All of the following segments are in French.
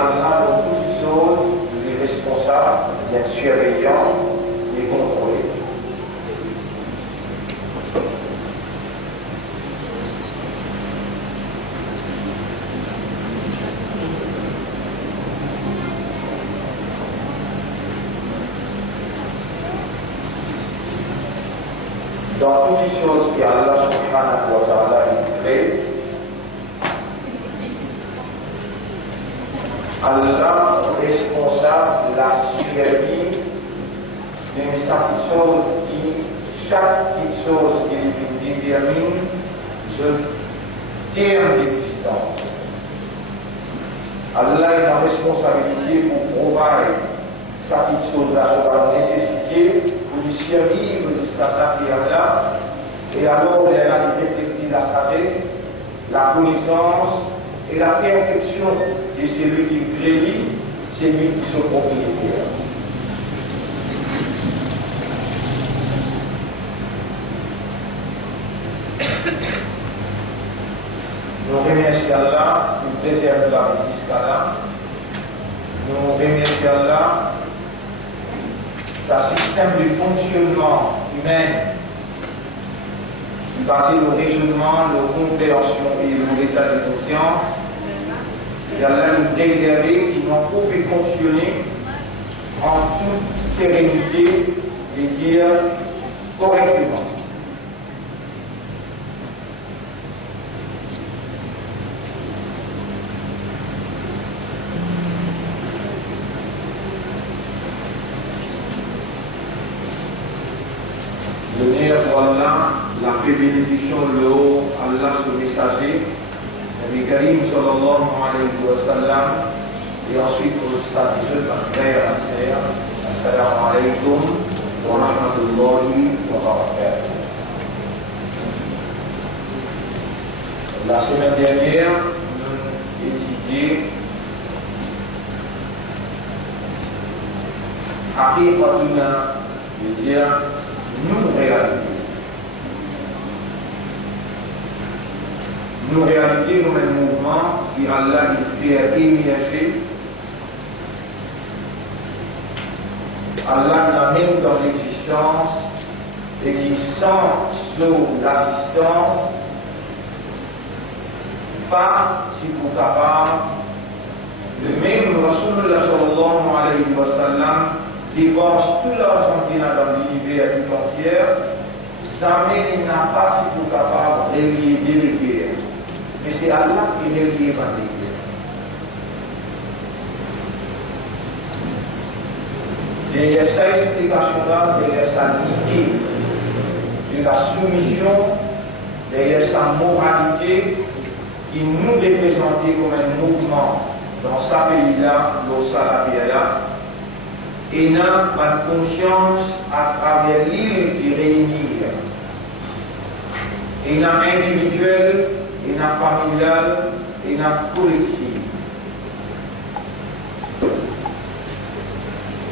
Allah, dans toutes choses, il est responsable, il est surveillant, il est contrôlé. Dans toutes les choses qu'Allah subhanahu wa ta'ala crée, Allah est responsable de la survie d'une chaque chose qui détermine ce terme d'existence. Allah a la responsabilité pour provide chaque chose à la nécessité pour lui survivre jusqu'à sa terre-là, et alors il a reflété la sagesse, la connaissance et la perfection de celui qui crée, celui qui est propriétaire. Nous remercions Allah, nous préservons la vie jusqu'à là. Nous remercions Allah, sa système de fonctionnement humain qui basé sur le raisonnement, la compréhension et l'état de conscience. Et Allah nous préserver qui n'ont pas pu fonctionner en toute sérénité et dire correctement. Le meilleur pour Allah, la paix bénédiction de l'eau, Allah ce messager, Nabi Karim sallallahu alayhi wa sallam, et ensuite pour le stade de jeu, frère et sœur, assalamu alaykum wa rahmatullahi wa barakatuh. La semaine dernière, nous avons étudié Haqiqatuna, je veux dire, nous réalité, nous un mouvement qui Allah nous fait émerger. Allah nous amène dans l'existence et qui sans l'assistance, pas si vous capable, le même Rasulullah sallallahu alayhi wa sallam dépense tout l'argent qu'il a dans l'univers tout entier, jamais il n'a pas si tout capable de relier les guerres. Mais c'est Allah qui est relié par les guerres. Derrière sa explication-là, derrière sa idée de la soumission, derrière sa moralité, qui nous représentait comme un mouvement dans sa pays-là, dans sa pays-là, et n'a pas de conscience à travers l'île qui réunit. Et n'a individuel, et n'a familial, et n'a collectif.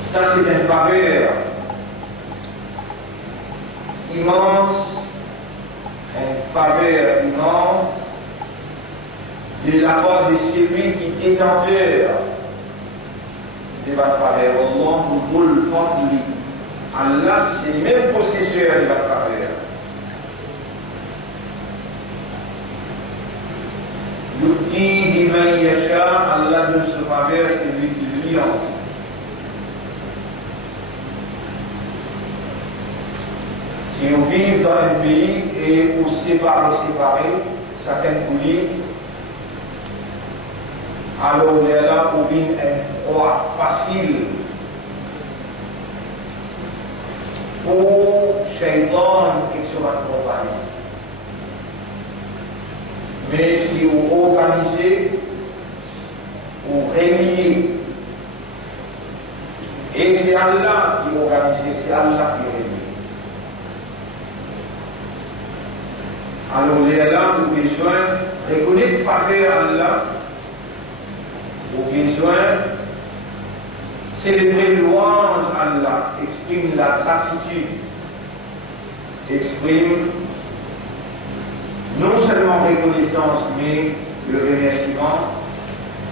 Ça, c'est une faveur immense, une faveur immense de la part de celui qui est détenteur de votre faveur. Allah vous le fadli. Allah, c'est le même possesseur de votre faveur. Yu'ti biman yasha, Allah donne ce faveur, c'est lui qui lui en. Si vous vivez dans un pays et vous séparez, chacun pour lui, alors il est là pour vivre un droit facile pour Shaitan et son compagnie. Mais si vous organisez, vous reliez, et c'est Allah qui organise, c'est Allah qui relie. Alors il est là pour besoin de reconnaître faveur à Allah, pour besoin de célébrer louange à Allah, exprime la gratitude, exprime non seulement reconnaissance, mais le remerciement,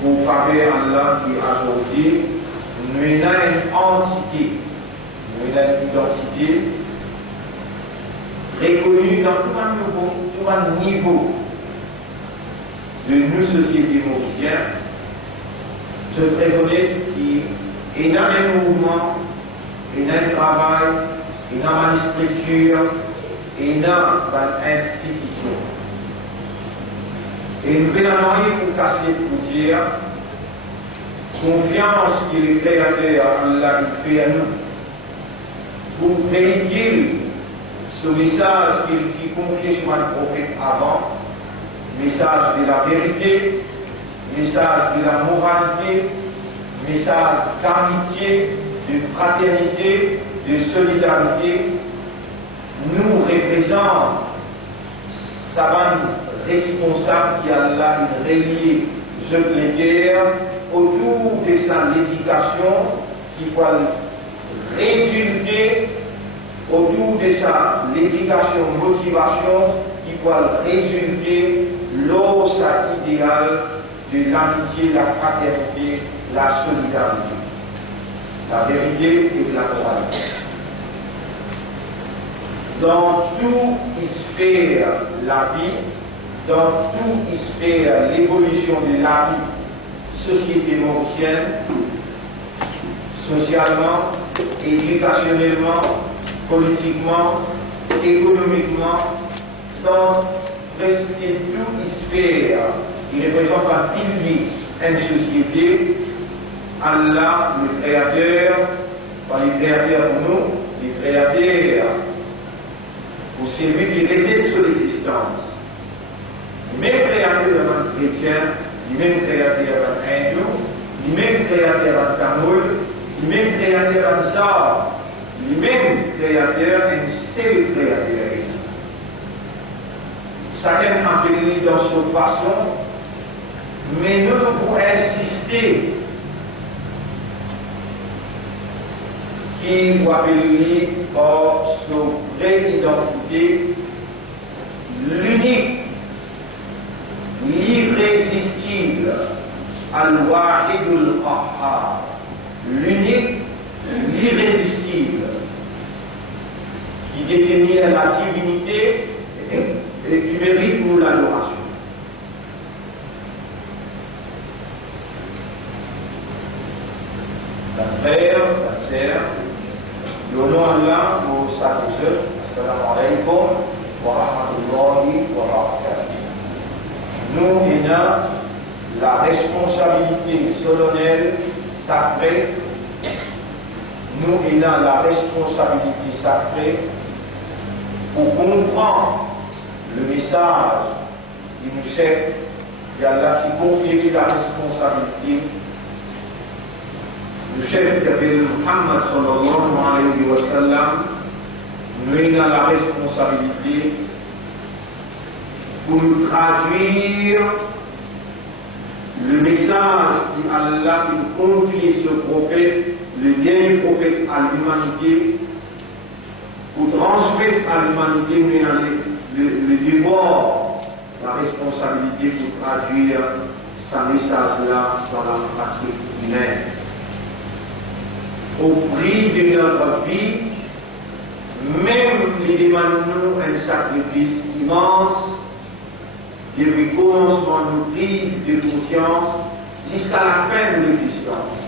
pour faveur Allah qui a aujourd'hui, nous avons une entité, nous avons une identité reconnue dans tout un niveau de nos sociétés mauriciennes. Je préconise qu'il y a un mouvement, il y a un travail, il y a une structure, il y a une institution. Et nous venons pour casser le poussière, confiance que le Créateur Allah fait à nous, pour véhiculer ce message qu'il s'est confié sur le prophète avant, message de la vérité, message de la moralité, message d'amitié, de fraternité, de solidarité, nous représente sa responsable qui a là relié les guerres autour de sa législation qui va résulter autour de sa législation motivation qui va résulter l'eau sa idéal de l'amitié, la fraternité, la solidarité, la vérité et la moralité. Dans toute sphère la vie, dans toute sphère l'évolution de la vie, société mauricienne, socialement, éducationnellement, politiquement, économiquement, dans presque toute sphère qui représente un pilier, une société, Allah, le Créateur, pas le Créateur pour nous, le Créateur pour celui qui réside sur l'existence. Le même Créateur en chrétien, le même Créateur en hindou, le même Créateur en tamoul, le même Créateur en sard, le même Créateur, un seul Créateur. Chacun appelé dans sa façon, mais nous devons insister qu'il doit appeler par sa vraie identité, l'unique, l'irrésistible, Al-Wahid al-Qahhar, l'unique, l'irrésistible, qui détenait la divinité et qui mérite nous l'adoration. La frère, la sœur, l'honneur à Allah pour sa douceur. Assalamu alaikum wa rahmatullahi wa barakatuh. Nous avons la responsabilité solennelle, sacrée. Nous avons la responsabilité sacrée pour comprendre le message qui nous chef, qu'Allah s'est conféré la responsabilité. Le chef qui appelle Muhammad sallallahu alayhi wa sallam, nous avons la responsabilité pour nous traduire le message qu'Allah a confié sur le prophète, le dernier prophète à l'humanité, pour transmettre à l'humanité le devoir, la responsabilité pour traduire ce message-là dans la pratique humaine. Au prix de notre vie, même les demandons un sacrifice immense, depuis le commencement de prise de conscience jusqu'à la fin de l'existence.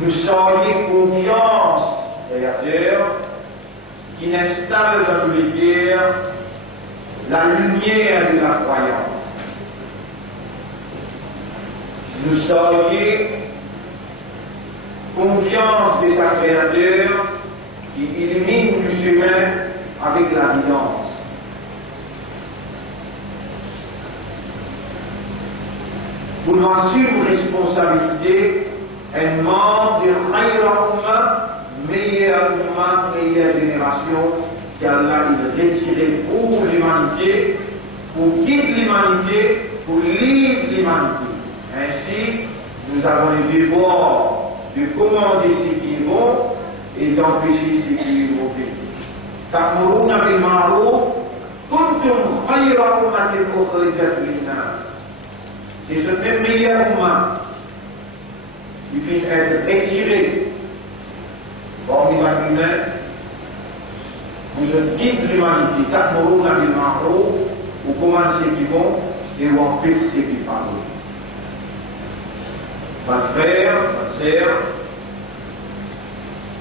Nous soyons confiance, Créateur, qui installe dans tous les guerres la lumière de la croyance. Nous soyons confiance de sa Créateur qui illumine le chemin avec la guidance. Pour nous assumer responsabilité, un membre de Khayra Ummah, meilleure génération, qu'Allah a retiré pour l'humanité, pour guider l'humanité, pour livrer l'humanité. Ainsi, nous avons le devoir de commander ce qui est bon et d'empêcher ce qui est mauvais. Ta'muruna bil ma'ruf, kuntum khayra ummatin ukhrijat lin-nas. c'est ce même meilleur humain qui finit être retiré parmi l'humain. Vous êtes guide l'humanité, quatre mots dans le Maroc, vous commencez qui vont et vous empêchez qui parlent. Mon frère, ma sœur,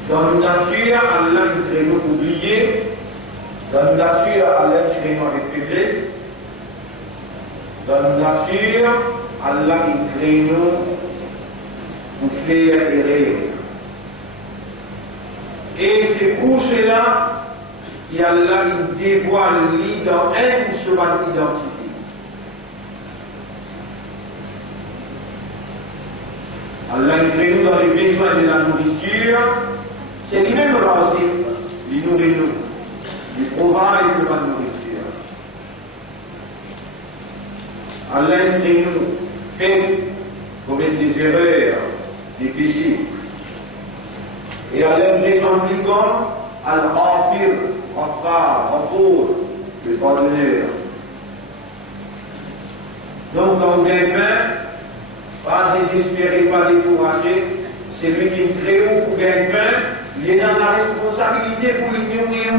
dans notre nature, Allah nous crée nous oublier, dans notre nature, Allah nous crée nous avec faiblesse, dans notre nature, Allah nous crée nous pour faire errer. Et c'est pour cela qu'Allah il dévoile dans elle sur l'identité. Allah il crée nous dans les besoins de la nourriture. C'est lui-même rasé, il nourrit nous, il provide de la nourriture. Allah il crée nous, fait commettre des erreurs, des péchés. Et Allah il présente comme Al-Ghafir, Ghaffar, Ghafour, le pardonneur. Donc quand vous avez faim, pas désespérer, pas décourager, c'est lui qui nous crée pour gagner faim, il est dans la responsabilité pour lui nourrir.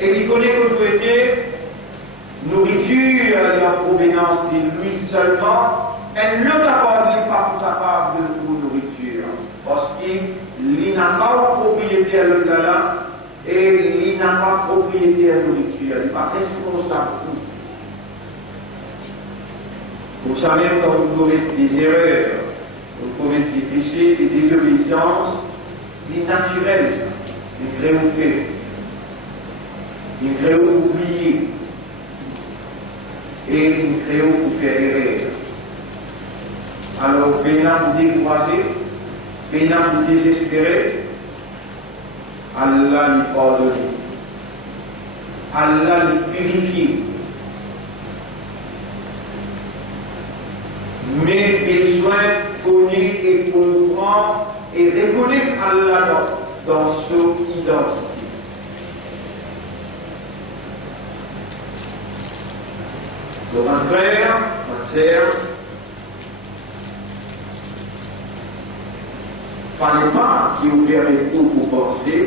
Et il connaît que vous êtes nourriture, il y a provenance de lui seulement, elle ne capable, il n'est pas capable de vous nourriture. Parce qu'il n'a pas propriété à l'au-delà et il n'a pas propriété à la nourriture, il n'est pas responsable pour tout. Vous savez, quand vous commettez des erreurs, vous commettez des péchés, des désobéissances, il est naturel ça. Il crée au fait. Il crée au oublier. Et il crée au pour faire erreur. Alors, pénal pour décourager, pénal pour désespérer, Allah lui pardonne. Allah lui purifie. Mais besoin connaître et comprendre et reconnaître Allah dans son identité. Donc, mon frère, ma sœur, il ne fallait pas qu'il vous permette tout pour penser,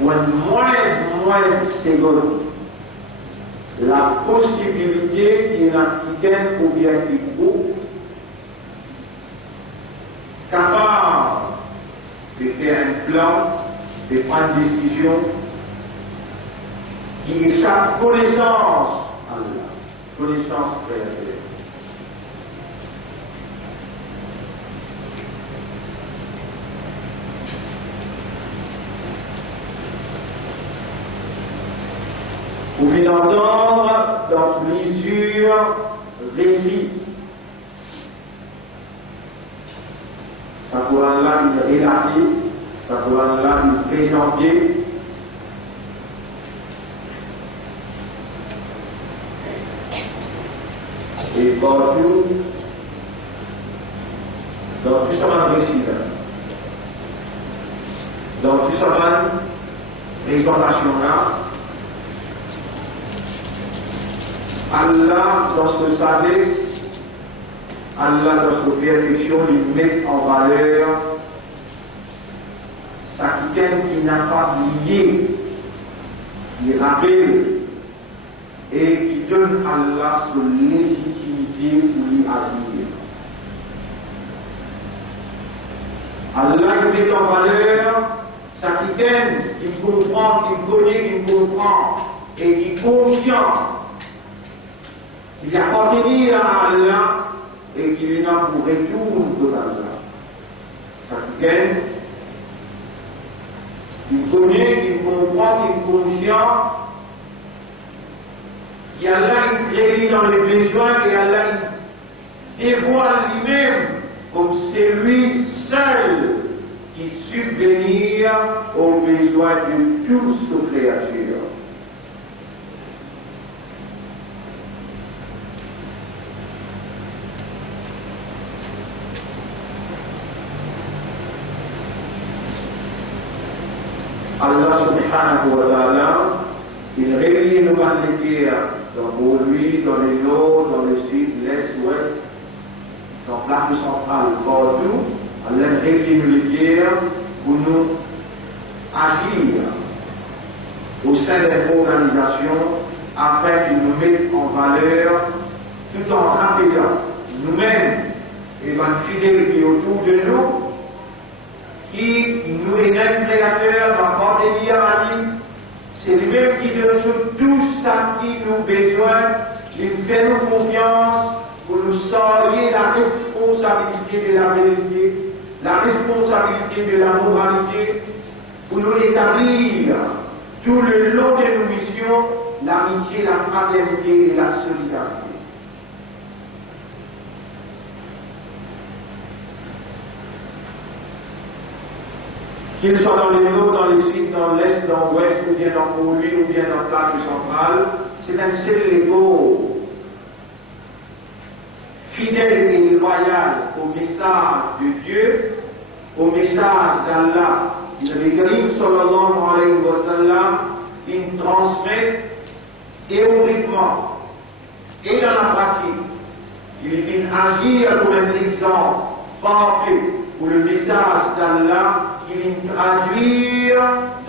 ou un moins de seconde, la possibilité qu'il y ait un week-end ou bien un groupe capable de faire un plan, de prendre une décision qui échappe connaissance à Allah, connaissance créative. Vous venez d'entendre dans plusieurs récits. Ça pourra là une relater, ça pourra là une présenter. Et partout, dans tout ce récit, dans tout ce présentation-là, Allah, dans sa sagesse, Allah, dans sa perfection, il met en valeur ça qui n'a pas lié, qui rappelle et qui donne à Allah son légitimité pour lui agir. Allah, il met en valeur ça qui comprend, qui connaît, qui comprend et qui est confiant. Il appartient à Allah et qu'il est là pour retour de Allah. Ça gagne, il connaît, il comprend, il est conscient. Et Allah il crée dans les besoins et Allah il dévoile lui-même comme c'est lui seul qui subvenir aux besoins de toute sa créature. Allah subhanahu wa ta'ala, il réunit nos maladies pour lui, dans le nord, dans le sud, l'est, l'ouest, dans l'Afrique centrale, partout, à l'intérieur pour nous agir au sein des organisations afin qu'ils nous mettent en valeur tout en rappelant nous-mêmes et les fidèles qui autour de nous qui nous est un créateur dans la pandémie à lui. C'est lui-même qui donne tout ça qui nous besoin. Il fait nous confiance pour nous sortir la responsabilité de la vérité, la responsabilité de la moralité, pour nous établir tout le long de nos missions l'amitié, la fraternité et la solidarité. Qu'ils soient dans le nord, dans le sud, dans l'est, dans l'ouest, ou bien dans l'ouest, ou bien dans l'Afrique centrale, c'est un seul égo fidèle et loyal au message de Dieu, au message d'Allah. Le Karim sallallahu alayhi wa sallam, il transmet théoriquement et dans la pratique. Il fait agir comme un exemple parfait pour le message d'Allah. Il traduit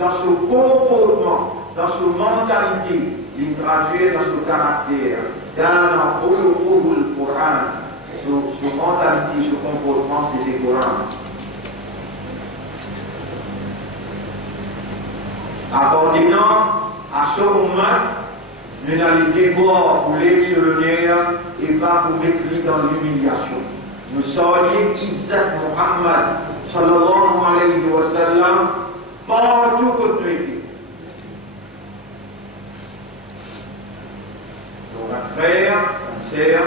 dans son comportement, dans son mentalité, il traduit dans son caractère, dans le Coran, son mentalité, son comportement, c'est le Coran. Appartenant à ce moment, nous allons devoir rouler sur le nerf et pas pour mettre lui dans l'humiliation. Nous serions Izzat Muhammad sallallahu alayhi wa sallam partout que nous étions. Donc un frère, une sœur,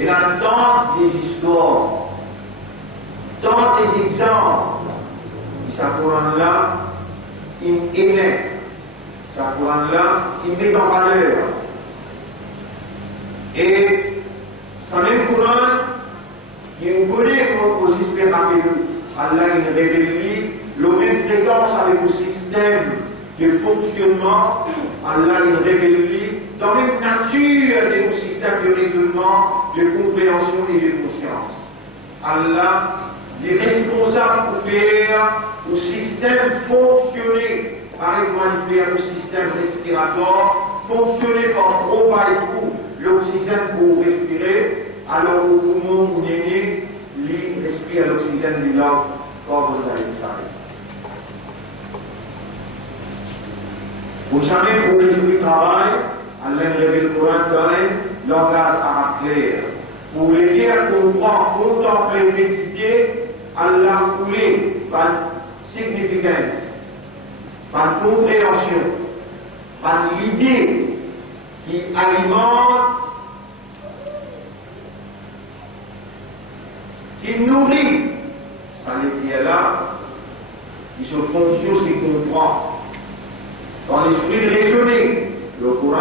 il a tant des histoires, tant des exemples. Et sa Coran-là, il émet. Sa Coran-là, il met en valeur. Et sa même Coran, il nous connaît aux espères avec nous. Allah il révèle la même fréquence avec le système de fonctionnement. Allah il révèle dans la même nature de nos systèmes de raisonnement, de compréhension et de conscience. Allah est responsable pour faire le système fonctionner. Par exemple, il fait le système respiratoire fonctionner par trop et tout l'oxygène pour respirer. Alors, au poumon, vous n'aimez, il respire l'oxygène du langue, comme vous allez savoir. Vous savez, pour l'esprit travail, Allah révèle le Coran quand même, langage arabe clair. Pour les dire, comprendre, contempler, méditer, Allah coulé par significance, par compréhension, par l'idée qui alimente, qui nourrit, ça qui est là, qui se fonctionne, qui comprend. Dans l'esprit de raisonner, le Coran,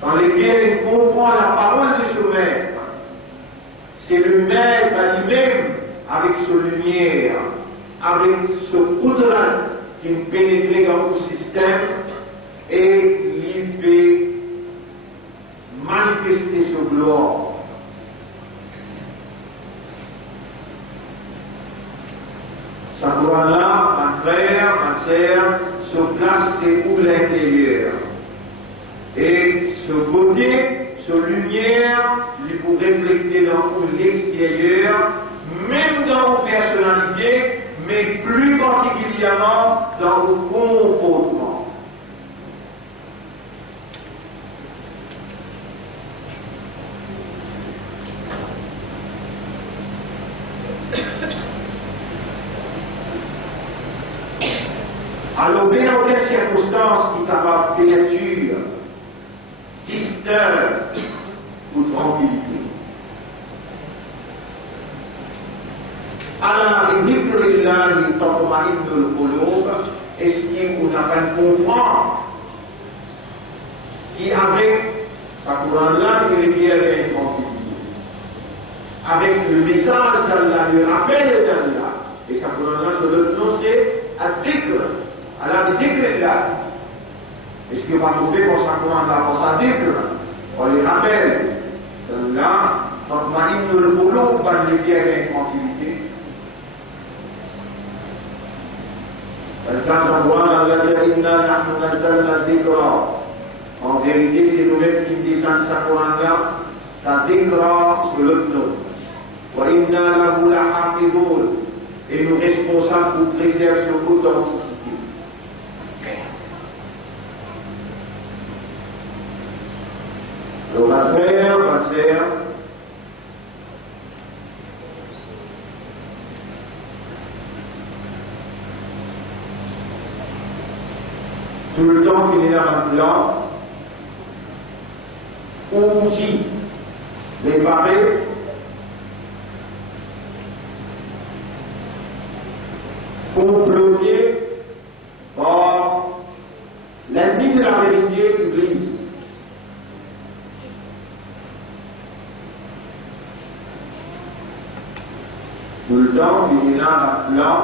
dans lequel il comprend la parole de ce maître. C'est le maître lui-même, avec sa lumière, avec ce coudran qui pénètre dans le système et il peut manifester sa gloire. Ce Coran-là, un frère, un sœur, se place pour l'intérieur. Et ce côté, ce lumière, il peut refléter dans l'extérieur, même dans vos personnalités, mais plus particulièrement dans vos comportements. Alors, bien dans quelles circonstances qui est capable de nature, distinct ou tranquillité. Alors, les dhikrillah, les tatma'innu al-qulub, estime qu'on n'a pas comprendre qui avec sa Coran-là, il requiert une tranquillité. Avec le message d'Allah, le rappel d'Allah, et sa Coran-là, sur le nom, c'est al-dhikr. Alors, le dhikrillah. Est-ce qu'on va trouver pour ça commande là, pour ça dit on les rappelle. Là, quand on a le boulot, on va le dire avec tranquillité. En vérité, c'est nous-mêmes qui descendons sa Coran, ça déclare sur le nom. Et nous responsables pour préserver son authenticité. Alors, on va faire. Tout le temps finir un plan ou aussi réparer comploter par l'ennemi de la vérité Iblis. Tout le temps finir un plan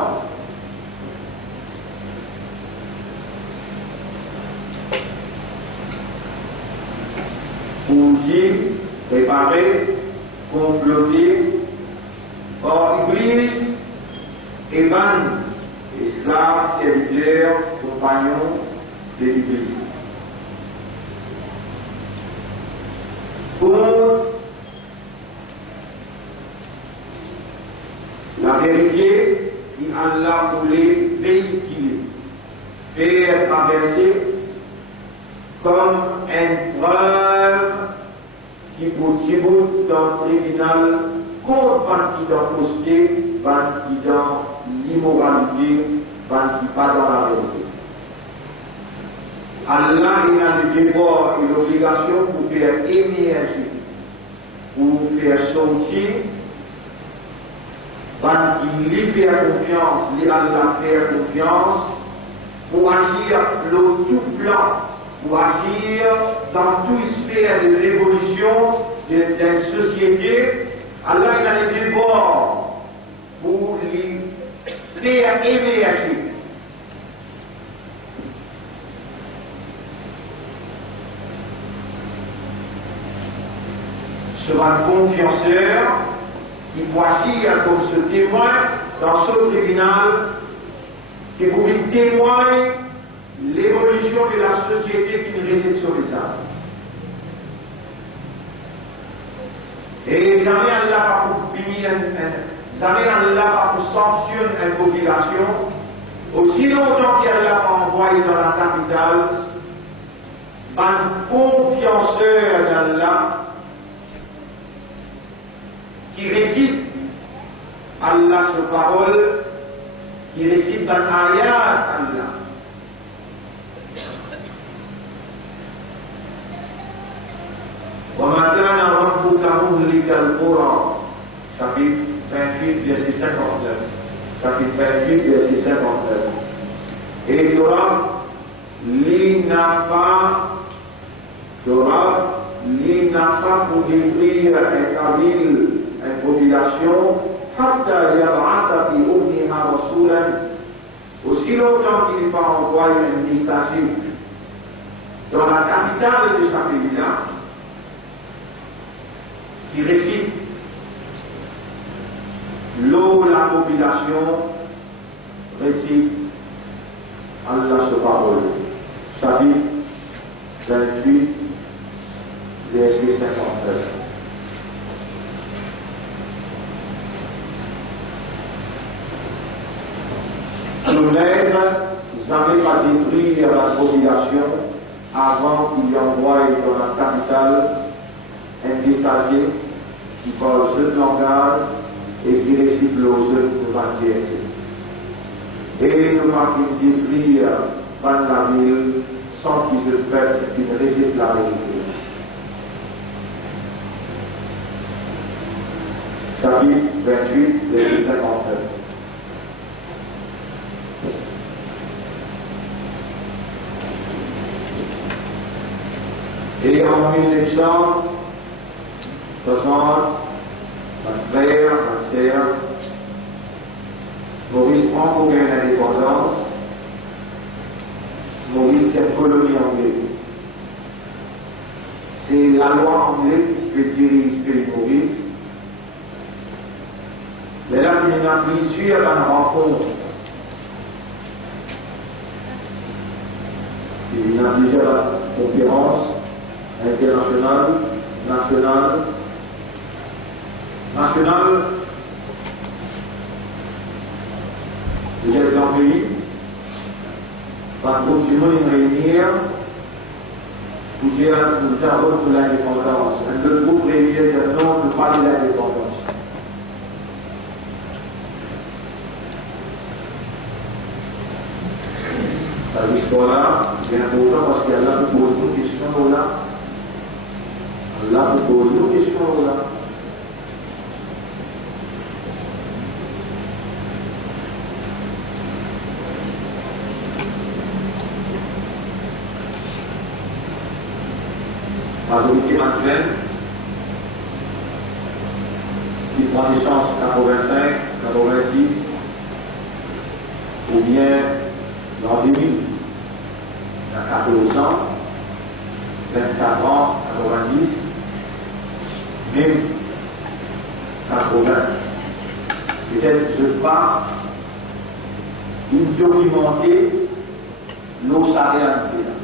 aussi préparer, comploter, or Iblis et ban, esclaves, serviteurs, compagnons de l'Iblis. Contre la vérité qui Allah voulait véhiculer, faire traverser comme une preuve qui possible dans le tribunal contre qui dans la fausseté, qui dans l'immoralité, qui pas dans la vérité. Allah a le devoir et l'obligation pour faire émerger, pour faire sortir, qui lui fait confiance, lui Allah faire confiance, pour agir le tout plan, pour agir dans toute sphère de l'évolution d'une société. Allah a le devoir pour lui faire émerger. Sera un confianceur qui peut agir comme ce témoin dans ce tribunal, qui pourrait témoigner l'évolution de la société qui nous récède sur les âmes. Et jamais Allah va pour punir, jamais Allah va pour sanctionner une population, aussi longtemps qu'Allah va envoyer dans la capitale un confianceur d'Allah qui récite Allah sur parole, qui récite un ayat Allah. وَمَا كَانَ رَبُّكَ مُهْلِكَ الْقُرَى chapitre 28, verset 59. Chapitre 28, verset 59. Et Torah, l'inafa pour détruire un ville, une population, حَتَّى يَبْعَثَ فِي أُمِّهَا رَسُولًا aussi longtemps qu'il n'est pas envoyé un messager dans la capitale de sa pays-là, qui récite l'eau, la population, récite Allah sur parole. Chapitre 28, verset 59. Nous-mêmes, jamais pas détruire la population avant qu'il y envoie dans la capitale un messager qui parle ce langage et qui récite le jeu de la et nous marquons détruire dans la ville sans qu'il se perde, qu'il récite la vérité. Chapitre 28, verset 59. Et en 1960, un frère, ma sœur, Maurice prend pour gagner l'indépendance. Maurice cette colonie anglaise. C'est la loi anglaise qui peut tirer l'esprit Maurice. Mais là, il y a plusieurs rencontres. Il y a plusieurs conférences internationales, nationales. Vous êtes dans le pays, par contre, si nous nous réunir, plusieurs votent pour l'indépendance. Un autre groupe réunit non, nous parlons de l'indépendance. Cette histoire-là, c'est important parce qu'Allah nous pose une question là. Allah nous pose une question là. Majorité actuelle, qui prend naissance 85, 86, ou bien l'an 2000, il y a 14 ans, 24 ans, 90, même 80. Peut-être je pas une documenter nos réalité là.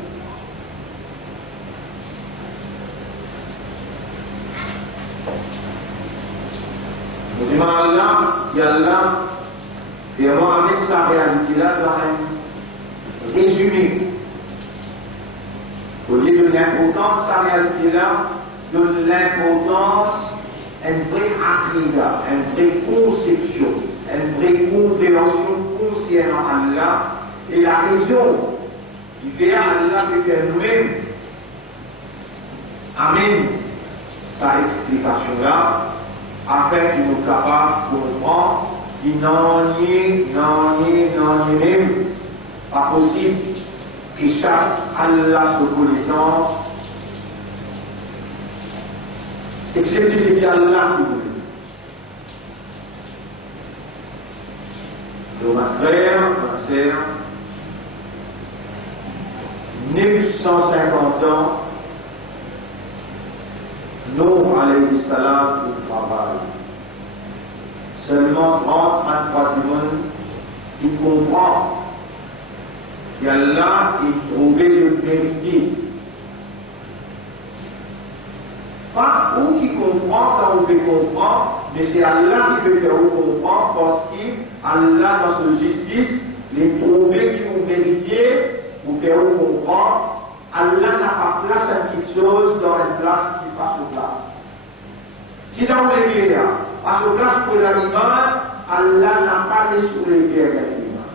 Nous demandons à Allah, et Allah, vraiment avec sa réalité-là, dans un résumé. Au lieu de l'importance, sa réalité-là, donne l'importance à une vraie aqidah, à une vraie conception, à une vraie compréhension concernant Allah et la raison qui fait à Allah de faire nous-mêmes. Amen. Sa explication-là, afin que nous soyons capables de comprendre qu'il n'en est même pas possible échappe à la connaissance, excepté ce qu'Allah voulait. Donc, ma frère, ma sœur, 950 ans, Nour alayhi salam au travail. Seulement 33 personnes qui comprennent qu'Allah est trouvé ce vérité. Pas où qui comprend quand on peut comprendre, mais c'est Allah qui peut faire comprendre parce qu'Allah, dans sa justice, les trouver qui vous méritez, vous faire comprendre. Allah n'a pas place à quelque chose dans une place qui passe au place. Si dans les guerres, passe au place pour l'animal, Allah n'a pas laissé sur les guerres l'animal.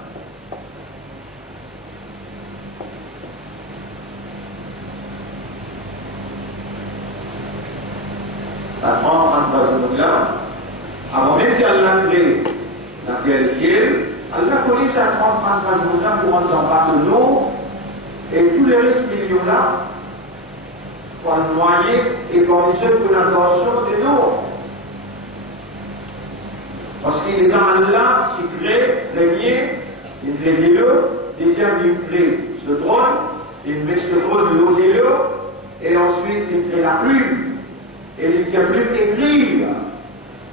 Ça prend en là. Avant même qu'Allah crée la terre et le ciel, Allah connaît ça 33 jours là pour entrer en bas de l'eau. Et tous les risques millions-là, pour le noyer et conditionner pour l'intention de l'eau. Parce qu'il est dans Allah, il crée premier, il crée de l'eau, deuxième, il crée ce trône, il met ce trône de l'eau de l'eau, et ensuite il crée la plume. Et il tient plume écrire.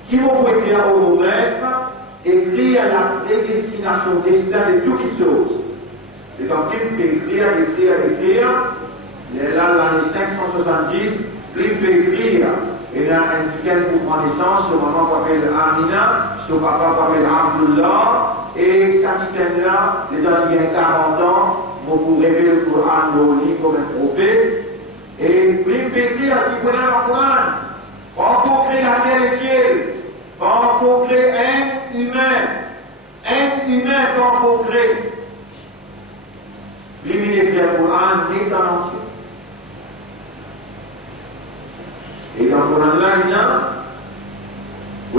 Qui vont pour écrire au mot maître, écrire la prédestination, destin de toutes les choses. Et donc, il peut écrire. Là, l'année 570, il peut écrire. Et là, quelqu'un pour prendre naissance, son maman s'appelle Amina, son papa s'appelle Abdullah, et ça qui là, il y a 40 ans, on pourrait révéler le Coran au lit comme un prophète. Et il peut écrire, il connaît le Coran. On peut créer la terre et le ciel. On peut créer un humain qu'on peut créer. L'éminer le Coran n'est en entier. Et dans le Coran-là, il y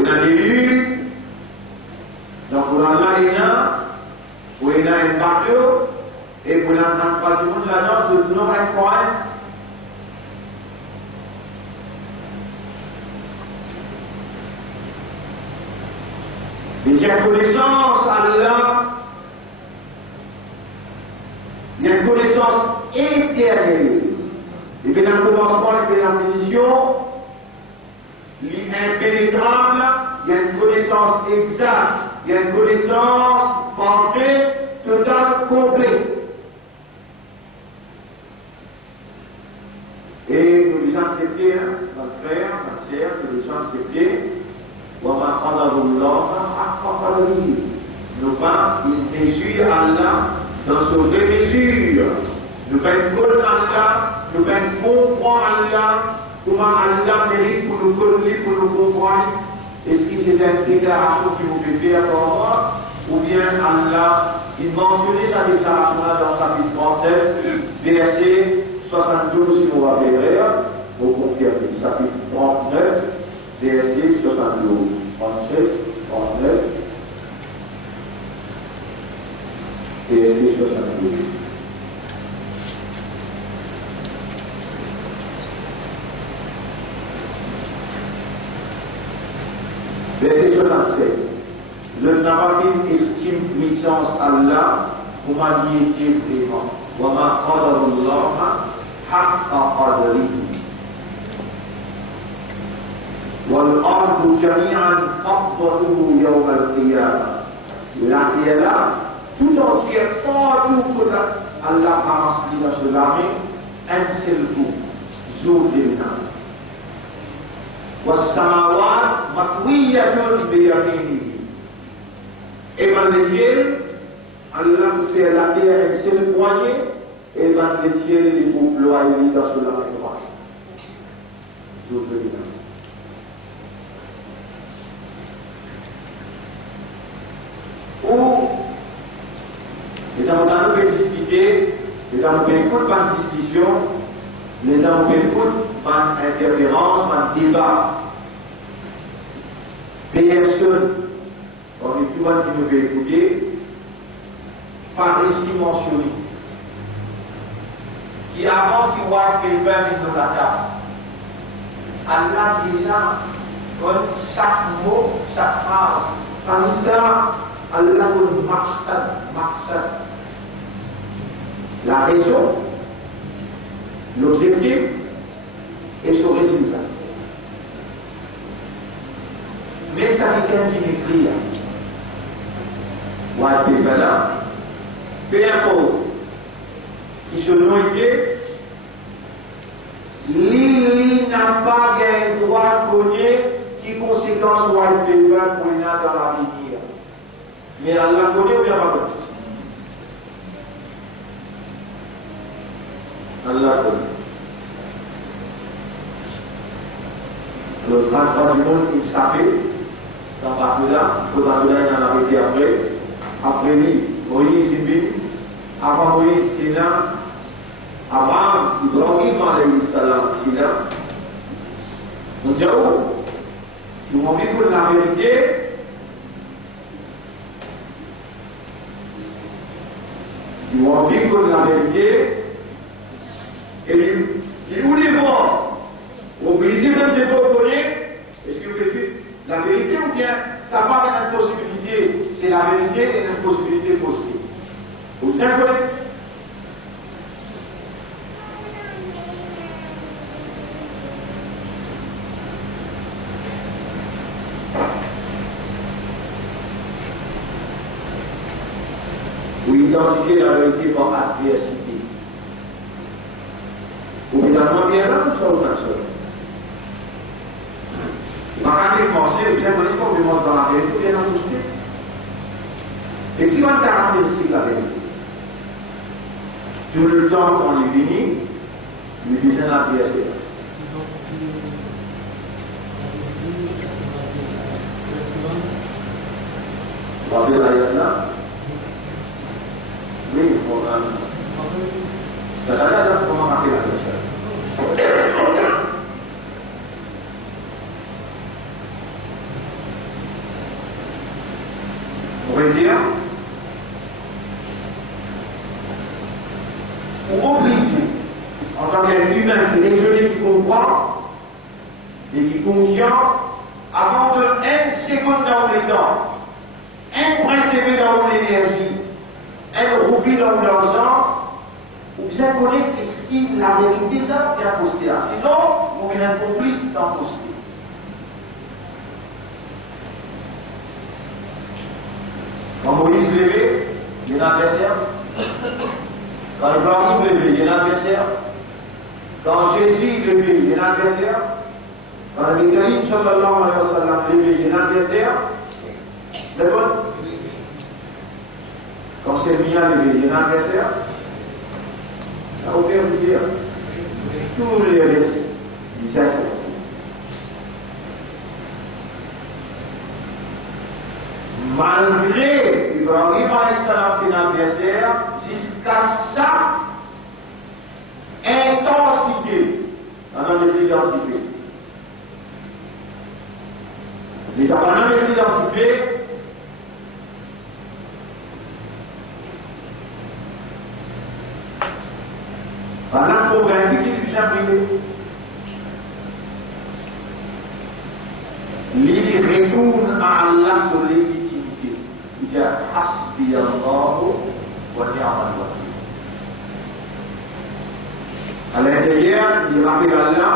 a des livres. Dans le Coran-là, il y a un bateau. Et pour l'entendre pas du monde là-dedans, je n'aurai un Coran. Mais il y a connaissance à Allah. Il y a une connaissance éternelle. Et bien, dans le commencement et bien dans la finition, l'impénétrable, il y a une connaissance exacte, il y a une connaissance parfaite, totale, complète. Et nous les accepter, notre frère, ma sœur, nous les accepter. Nous pas une mesure Allah dans son mesure. Nous pas une connaître Allah, nous pas comprendre Allah, comment Allah mérite pour nous connaître, pour nous comprendre. Est-ce que c'est une déclaration qu'il vous fait faire pour moi? Ou bien Allah, il mentionnait sa déclaration là dans chapitre 39, verset 72, si on va faire, pour confirmer. Chapitre 39, verset 72. 37, 39, verset 72. Verset 67. Le Nabafim estime puissance Allah pour manier vraiment. Wama qadarullah haqqa qadrihi. والأرض جميعا قبضته يوم القيامة. La terre là, tout entière, partout que Allah a masqué dans ce lame, un seul coup, jour de l'âme. والسماوات مطوية بيمينه. Et dans les ciels, Allah fait la terre un seul poignet, et dans les ciels, il faut ployer dans ce lame droit. Jour de l'âme. Ou, les gens peuvent discuter, les gens peuvent écouter par discussion, les gens peuvent écouter par interférence, par débat. Personne, dans les plus loin qui nous peut écouter, par ici mentionné, qui avant qu'il voit que les bains dans la table, Allah déjà donne chaque mot, chaque phrase. Parmi ça, Allah donne maqsad. La raison, l'objectif et son résultat. Même ça quelqu'un qui m'écrit, ou un pébalin, peu importe, qui se noie, l'île n'a pas gagné droit de connaître qui conséquence ou un pébalin pour une dans l'avenir. Mais Allah connaît ou bien pas connaît? Allah connaît. Le grand roi du monde, il s'appelle dans Babylone, il en a arrêté après lui, Moïse, avant Moïse, c'est là, avant Ibrahim, alayhi salam, c'est là. On dit où? Si on vit pour la vérité, si on vit pour la vérité, et il ou les morts, obligé même de vous connaître, est-ce que vous faites la vérité ou bien ça part d'une possibilité, c'est la vérité et une possibilité possible. Vous savez quoi? Vous identifiez la vérité par adversité. Vous évidemment bien là, nous sommes seul. Maka ni pensée, vous savez, est-ce qu'on demande dans la vérité ou bien dans le souci? Et qui va caractériser la vérité? Tout le temps qu'on est venu, nous disons la pièce. Vous avez la là? Oui, on a. C'est là comment marquer la question. On va dire, pour obliger, en tant qu'humain raisonné qui comprend et qui est conscient, avant de 1 seconde dans les temps, 1 principe dans l'énergie, 1 roupie dans l'argent, Ou bien connaître ce qui la vérité, ça, et la fausseté. Sinon, vous venez un complice dans la fausseté. Quand Moïse levait, il y a un adversaire. Quand Ibrahim levait, il y a un adversaire. Quand Jésus levait, il y a un adversaire. Quand le Kaïm sallallahu alayhi wa sallam levait, il y a un adversaire. D'accord? Quand c'est bien levé, il y a un adversaire. Ça n'a aucun plaisir. Tous les restes, ils s'acquièrent. Malgré Ibrahim alayhi salam c'est un adversaire, jusqu'à sa intensité, pendant l'identifié. Les pendant l'identifié, pendant convaincu qu'il est déjà privé. Il retourne à Allah sur légitimité. Il dit Hasbi Allahu wa ni'mal wakil. À l'intérieur, il rappelle Allah.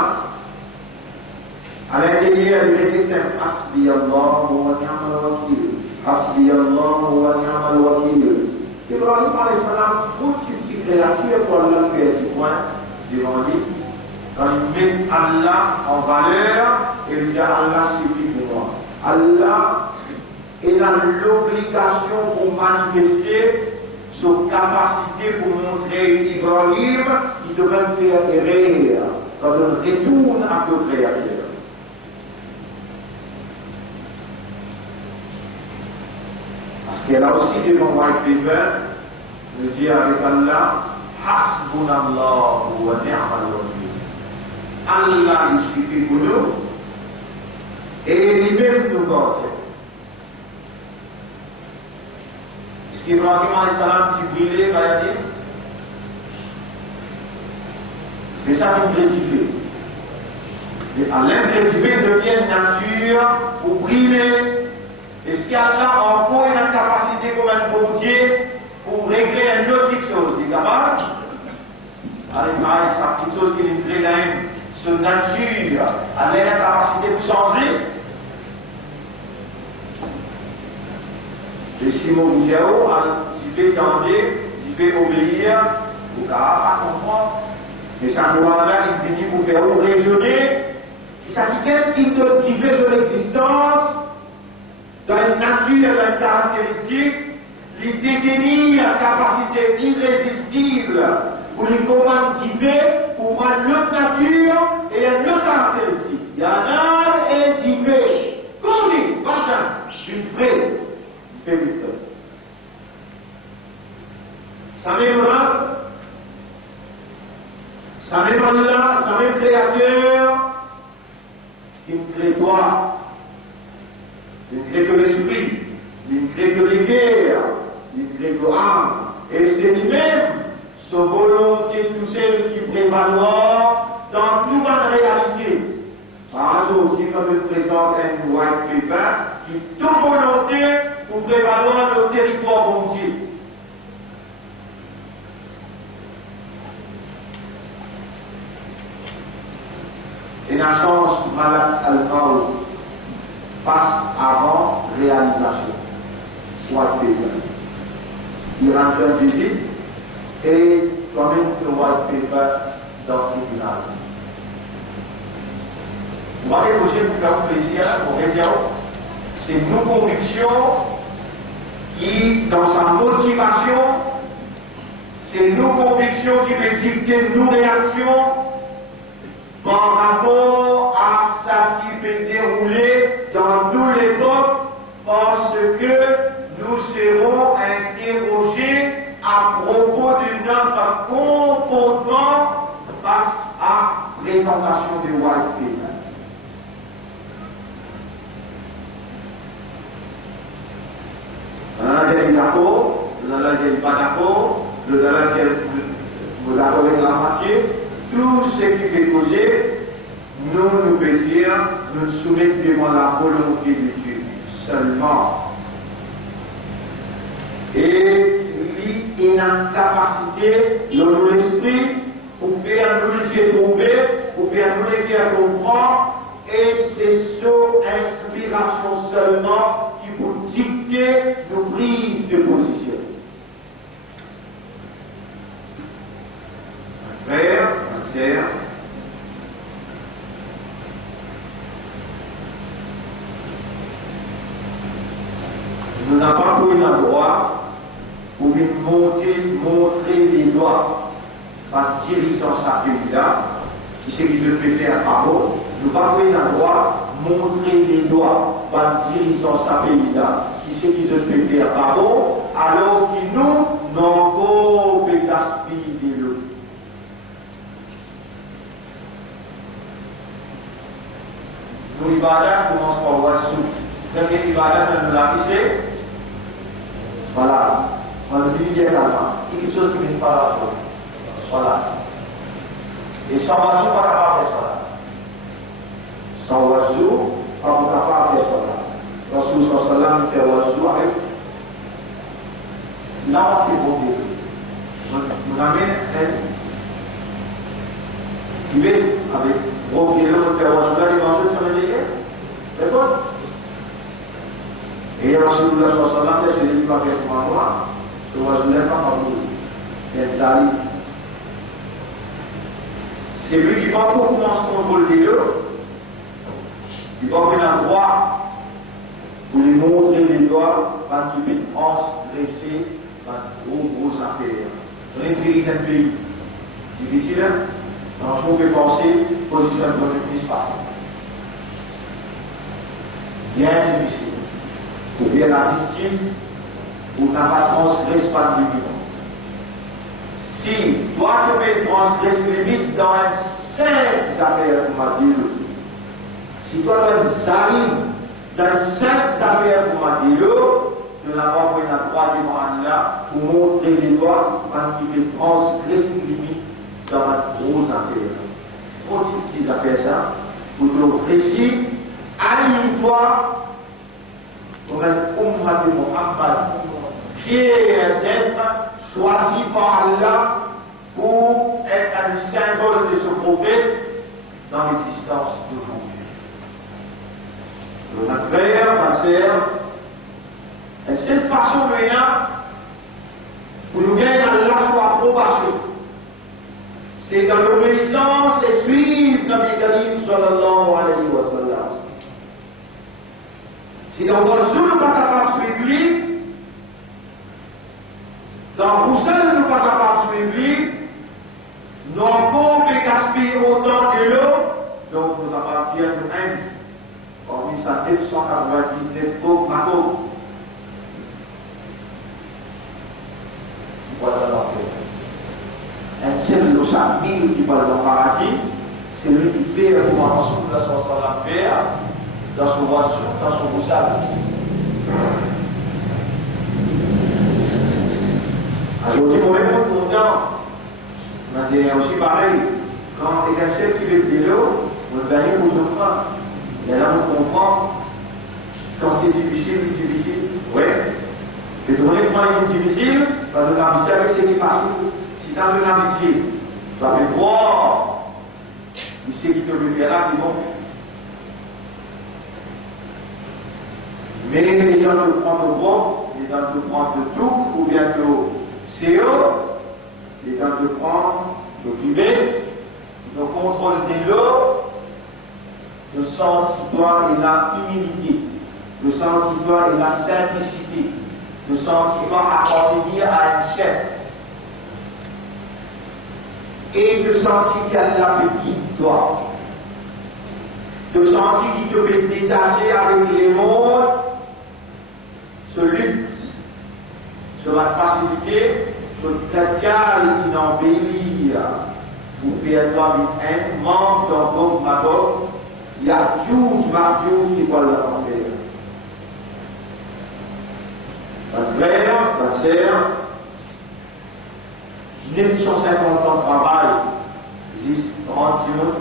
À l'intérieur, il laisse simple Hasbi Allahu wa ni'mal wakil. Hasbi Allahu wa ni'mal wakil. Ibrahim alayhi salam, toute une créature pour Allah faire ses points devant lui. Quand il met Allah en valeur, il dit Allah suffit pour moi. Allah est dans l'obligation pour manifester sa capacité pour montrer Ibrahim qu'il devrait faire erreur quand on retourne à peu créateur. Parce qu'elle a aussi devant White Paper, nous dit avec Allah, Hasbunallahu wa ni'mal wakil. Allah il suffit pour nous et lui-même nous garde. Est-ce qu'Ibrahim alayhi salam s'y brûlait, va dire? Mais ça l'incrédité. Et à l'incrédité devient nature ou brûler. Est-ce qu'Allah a encore une capacité comme un pompier pour régler une autre petite chose? Il est capable? Avec sa petite chose qui est créée là, son nature, elle a la capacité de changer. Et Simon Boudiao, il fait changer, il fait obéir, il ne peut pas comprendre. Mais ça nous rend là, il finit pour faire raisonner. Il s'agit quelqu'un qui te divise son existence dans une nature, dans une caractéristique, il détenir la capacité irrésistible pour les commandiver, pour prendre l'autre nature et une autre caractéristique. Il y a un âme individuel, connu, content, d'une vraie, fait du feu. Ça même là, ça même Allah, ça même créateur, qui me crée toi, il ne crée que l'esprit, il ne crée que les guerres, il ne crée que l'âme, et c'est lui-même. Sa volonté, tout celle qui prévaloir dans toute la réalité. Par aujourd'hui, comme il présente un white paper, qui toute volonté pour prévaloir le territoire bon Dieu. Et la chance malade alcool passe avant réalisation. White paper. Il rentre en visite. Et toi-même, tu le white paper dans le tribunal. Moi, les projets pour faire plaisir, pour dire, c'est nos convictions qui, dans sa motivation, c'est nos convictions qui peuvent dicter nos réactions par rapport à ce qui peut dérouler dans toute l'époque, parce que nous serons interrogés à propos de notre comportement face à la présentation du white paper. Nous allons d'accord, nous allons pas d'accord, nous allons d'accord avec la moitié. Tout ce qui fait causer, nous pouvons dire, nous nous soumettons devant la volonté de Dieu seulement. Et et notre capacité, le l'esprit, pour faire nous les trouver, pour faire nous les cœurs comprendre, et c'est sous inspiration seulement qui vous dicter nos prises de position. Un frère, une sœur, nous n'avons pas pris un droit pour montrer les doigts par dirigeant sa pays-là, qui c'est qui se préfère par haut. Nous n'avons pas pris un droit montrer les doigts par dirigeant sa pays-là, qui c'est qui se préfère par haut, alors que nous n'avons pas gaspillé de l'eau. Nous, ibadat commence par oiseau. Dernier ibadat, nous l'a pissé. Voilà. On le dit également. Il y a quelque chose qui me fait la chose. Voilà. Et sans oiseau, pas capable de faire cela. Sans oiseau, pas capable de faire cela. Lorsque nous sommes là, nous faisons oiseau avec la moitié de bon. Nous amène il est avec gros pied, nous faisons oiseau là, les manger, ça me dit. D'accord? Et Rasulullah SAW, je l'ai dit pas bien pour moi, je ne l'ai pas pour vous. C'est lui qui va commencer à contrôler l'eau, il va prendre un droit pour lui montrer les doigts, quand il peut transgresser dans gros affaires. On utilise un pays difficile, dans ce qu'on peut penser, position de notre plus facile. Bien difficile. Pour faire la justice, pour n'a pas transgressé pas de limite. Si toi tu peux transgresser les limites dans une simple affaire, pour m'a dit, si toi tu arrives dans une simple affaire, pour m'a dit, tu n'as pas pris un droit là pour montrer les doigts quand tu peux transgresser les limites dans une grosse affaire. Quand tu as fait ça, pour te précis, aligne-toi. Comme un Ummah de Muhammad, fier d'être choisi par Allah pour être un symbole de ce prophète dans l'existence d'aujourd'hui. Ma frère, ma sœur, et cette façon maintenant pour nous gagner Allah soit approbation, c'est dans l'obéissance et suivre Nabi Karim sallallahu alayhi wa sallam. Si dans votre jour nous ne sommes pas capables de suivre lui, dans Roussel nous ne sommes pas capables de suivre lui, nous avons pu gaspiller autant de l'eau, donc nous appartiennent nous-mêmes. Parmi ça, 999 bateaux. Voilà l'enfer. Un seul de chaque mille qui parle dans le paradis, c'est lui qui fait pour ensemble la source à l'enfer. Dans son roussal. Aujourd'hui, moi, mon temps, on est aussi pareil. Quand il y a quelqu'un qui veut de l'eau, on va aller pour tout le monde. Et là, on comprend. Quand c'est difficile, oui. Et donc, quand c'est difficile, parce que l'amitié avec c'est facile. Si tu as une amitié, tu vas me voir. Il sait qui te veut faire là, qui vont. Mais les gens te prennent le gros, les gens te prennent le tout, ou bien le CO, les gens te prennent le privé, le contrôle de l'eau, le sens citoyen et la humilité, le sens citoyen et la simplicité, le sens citoyen appartenir à un chef. Et de sentir qu'Allah peut guider toi. De sentir qu'il te peut détacher avec les mondes. Ce lutte sur la facilité, sur le tatial inembellir, pour faire comme un membre d'un groupe Magog, il y a 12 martyrs qui veulent l'en faire. Votre frère, votre sœur, 950 ans de travail, juste 30 jours.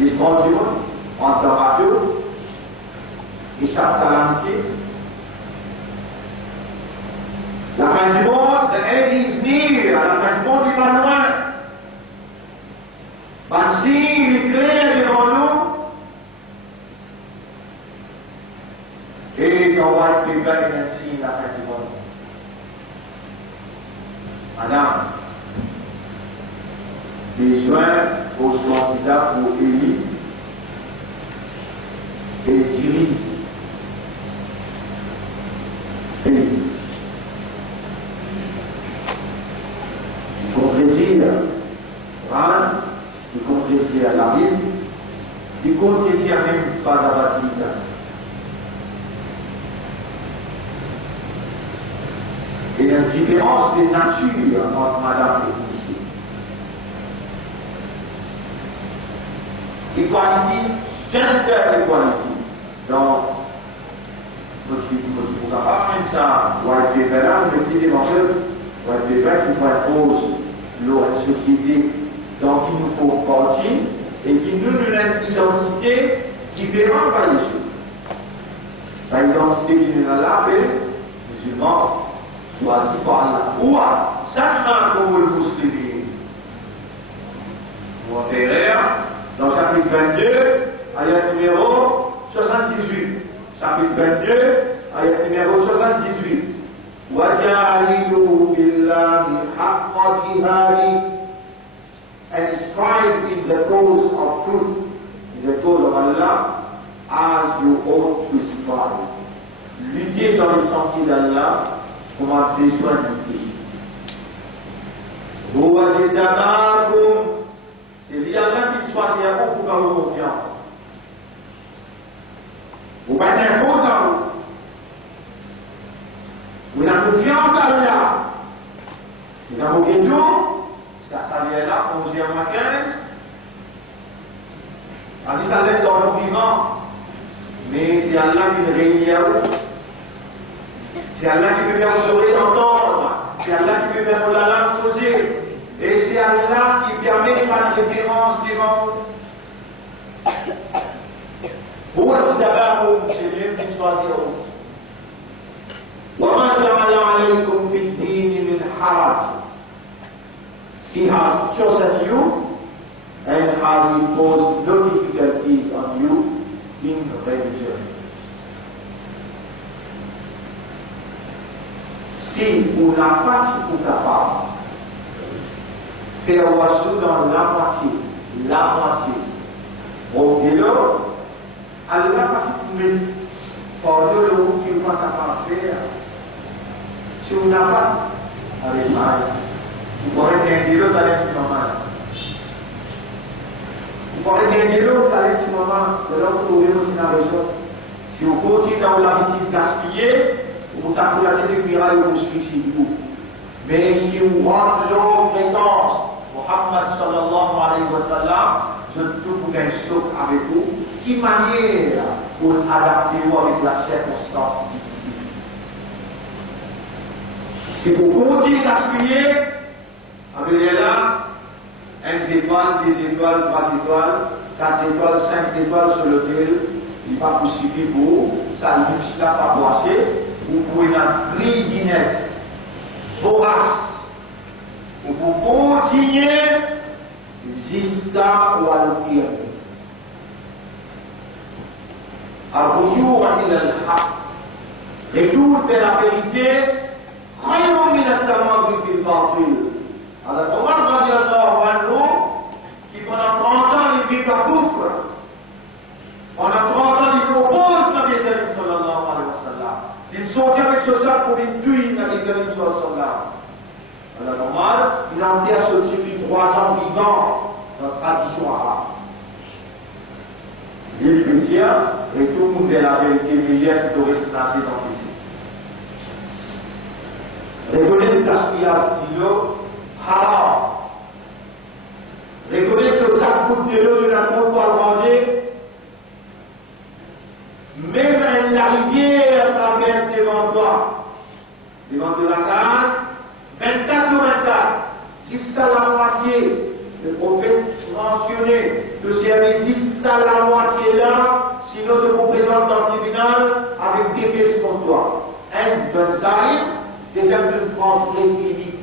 Juste 30 jours. En température, et chaque calamité, La fin du monde, the end is near. La fin du monde n'est pas loin. Même s'il est clair devant nous, et on va être préparé ainsi la fin du monde. Madame, besoin aux candidats pour élire et dirige. Du compléter Coran, du compléter la Bible, du compléter même pas la Bible. Et la différence de nature entre madame et monsieur. Equality, gender equality. Donc, monsieur capable de ça, white paper là, on peut dire white paper qui propose leur société donc il nous faut partir et qui nous donne une identité différente par les choses. La identité qui nous a là, musulman, choisi par Allah. Ou seulement comme le musulman. On va faire dans chapitre 22, ayat numéro 78. Chapitre 22, ayat numéro 78. وَجَاهِدُوا بِاللَّهِ حَقَّ جِهَادِهِ, and strive in the cause of truth, in the cause of Allah, as you ought to strive. Lutter dans les sentiers d'Allah, comme on a besoin de lutter. C'est lui Allah qui choisit à vous pour faire confiance. Vous n'avez pas content. Vous avez confiance à Allah. Vous avez question, c'est qu'à ça là, on dit à moins 15. Ainsi ça l'aide dans le vivant. Mais c'est Allah qui le réunit à vous. C'est Allah qui peut faire vos oreilles entendre. C'est Allah qui peut faire la langue poser. Et c'est Allah qui permet de faire une référence devant vous. Où est-ce d'abord c'est Dieu qui choisit vous. وَمَا جَعَلَ عَلَيْكُمْ فِي الدِّينِ مِنْ حَرَجٍ. He has chosen you and has imposed no difficulties on you in religion. Si vous n'avez pas été capable de faire wasou dans la moitié, au dehors, Allah pas fait pour le route qui n'est pas capable de faire. Si vous n'avez pas, avec mal, vous pourrez gagner l'autre à l'instrument. Vous pourrez gagner l'autre à l'instrument, de l'autre côté aussi dans les autres. Si vous continuez dans l'habitude de gaspiller, vous tapez la tête de miraille ou vous suicidez. Mais si vous rentrez dans la fréquence, Muhammad sallallahu alayhi wa sallam, je trouve vous un choc avec vous. Qui manière pour adapter vous avec la circonstance difficile. Si vous continuez à gaspiller, avec là, 1 étoile, 2 étoiles, 3 étoiles, 4 étoiles, 5 étoiles sur l'hôtel, il ne va pas suffire pour vous, ça ne luxe là pas boisser, vous pouvez une greediness vorace, vous continuez jusqu'à Walkir. الرجوع إلى الحق, retour vers la vérité, خير من التمادي في الباطل. Alors Omar radiallahu anhu, qui pendant 30 ans il vit dans le gouffre, pendant 30 ans il oppose Nabi Karim sallallahu alayhi wa sallam, il sortit avec ce sac pour une tuer Nabi Karim sallallahu alayhi wa sallam. Alors Omar, il a enterré ce suffit 3 ans vivant dans la tradition arabe. Les chrétiens retournent vers la vérité meilleure qui doit se placer dans le ici. Reconnaître le gaspillage silo, haram. Reconnaître que chaque goutte de l'eau de la côte doit le ranger. Même la rivière traverse devant toi, devant de la case, 24 ou 24. Si ça la moitié, le prophète mentionnait que si elle existe ça la moitié là, sinon tu te présentes dans le tribunal avec 2 pièces contre toi. Un d'un Zahir des hommes de transgresse limite.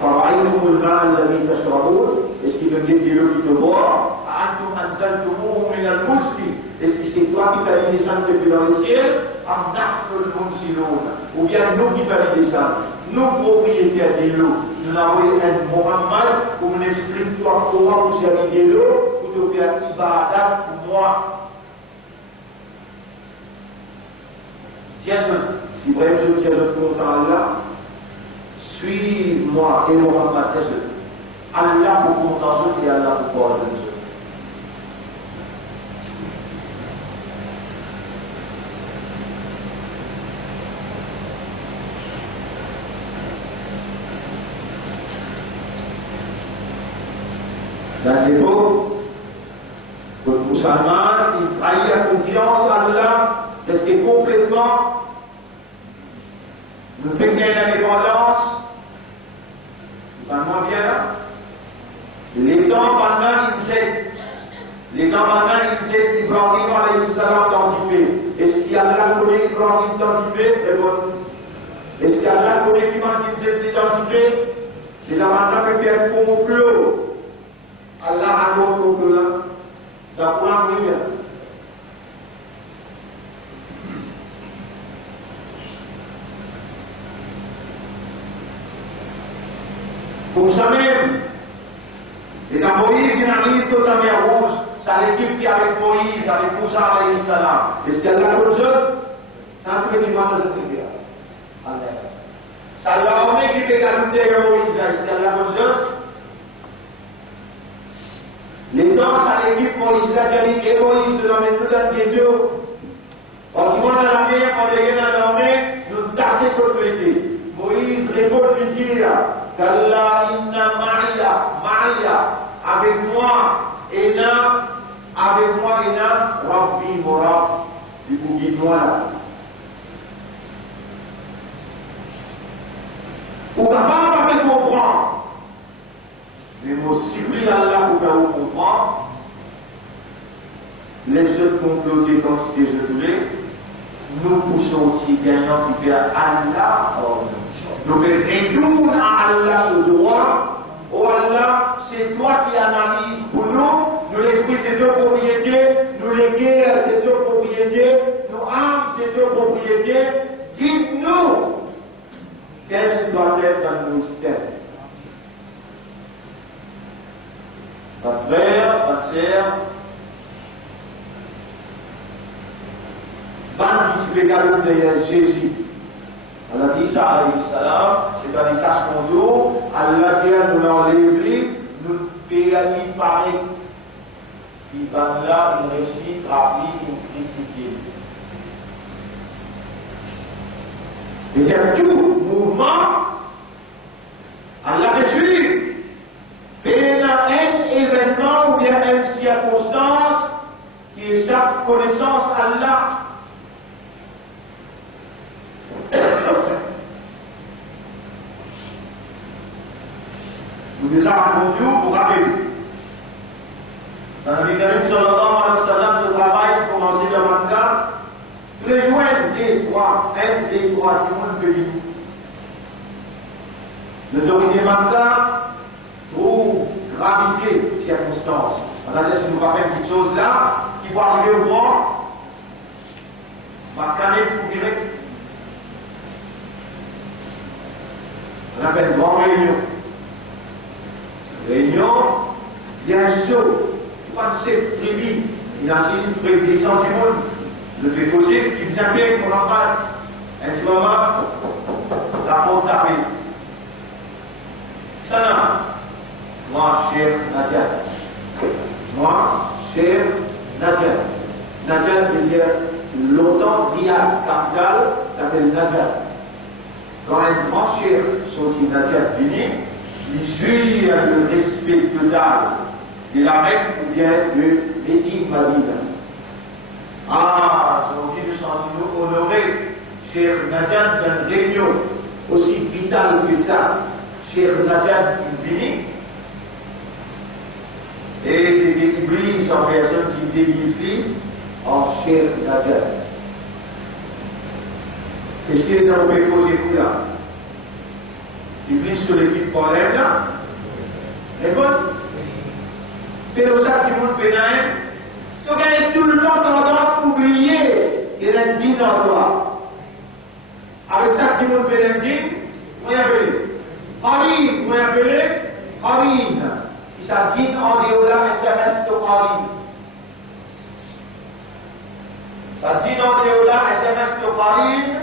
فرأيتم الماء الذي تشربون est-ce qu'il veut dire de l'eau qui te boit أأنتم أنزلتموه من المزن est-ce que c'est toi qui fais descendre depuis dans le ciel أم نحن المنزلون ou bien nous qui faisons descendre nous propriétaires de l'eau nous avons un Mohammed pour nous expliquer toi comment vous avez de l'eau pour te faire ibadat pour moi tiens si vraiment je tiens le content là suive-moi et Mohammed c'est Allah pour content et Allah pour pardonner dans l'époque, le musulman, il trahit la confiance en Allah parce que complètement, nous faisons gagner l'indépendance, vraiment bien là. Les temps maintenant, il sait Ibrahim alayhi salam tant il fait. Est-ce qu'Allah connaît Ibrahim tant il fait? Est-ce qu'Allah connaît qui m'a dit c'est tant il fait? Les amants peuvent faire un complot. Allah a d'autres complots là. Dans quoi on vient? Comme ça même, et quand Moïse il arrive toute la mer rouge, c'est l'équipe qui est avec Moïse, avec Moussa alayhi salam. Est-ce qu'elle l'a contre eux? Ça fait qu'il demande de cette guerre. Ça l'a emmené qui peut gagner Moïse, est-ce qu'elle l'a contre eux? Les temps, ça l'équipe Moïse l'a dit, et Moïse de l'emmène nous dans les deux. Parce qu'on a la mer, on est dans l'armée, nous tasser contre l'été. Moïse répond lui dire, qu'Allah inna ma'ia, avec moi, ena, Rabbi Morab, du coup, guide-moi là. Ou capable de comprendre. Mais moi, supplie Allah pour faire vous comprendre. Les jeux complotés comme ce que je voulais, nous poussons aussi gagnant qui fait Allah. Donc, retourne à Allah ce droit. Oh Allah, c'est toi qui analyses pour nous. Nous, l'esprit, c'est deux propriétés. Nous, les guerres, c'est deux propriétés. Nos âmes, c'est deux propriétés. Guide-nous. Quel doit être dans nos systèmes? Votre frère, votre sœur, bande qui se regarde derrière Jésus. Allah dit ça, alayhi salam, c'est dans les caches mondiaux, Allah dit, nous l'enlève, nous faisons lui parler. Puis là, il récite, rapide, il crucifie. Et c'est tout mouvement, Allah te suit. Et un événement ou bien une circonstance qui échappe connaissance à Allah. Nous déjà répondu, vous rappelez. Dans le Karim sallallahu alayhi wa sallam, ce travail commencé de Makkah, tous les jours, un des trois, Simon le pays. L'autorité Makkah trouve gravité, circonstance. On a dit si nous va faire une petite chose là, qui va arriver au roi, va canner pour virer. On a fait une grande réunion. Réunion, il y a un saut, tu vois, un chef tribu, il a assise près des sentiments, le déposé, qui vient faire pour la balle. Un petit moment, la porte tapée. Ça n'a. Moi, cher Nadia. Nadia veut dire longtemps, Riyad, capitale, s'appelle Nadia. Quand un grand chef sorti Nadia fini, il jouit le respect total de la Mecque ou bien de Médine Madina. Ah, c'est aussi de sentir honoré, cher Nadia, d'une réunion aussi vitale que ça. Cher Nadia, il finit. Et c'est des Iblis en personne qui déguisent en cher Nadia. Qu'est-ce qu'il est dans le péposé tout là? Il glisse sur l'équipe problème là. Et bon, mais ça, si vous le pénal, tu as tout le temps tendance à oublier qu'il y a un dîne en toi. Avec ça, si vous le pénal, comment y appeler? Karine, comment y appeler? Karine. Si ça dit en déola, SMS de Karine. Ça dit en déola, SMS de Karine.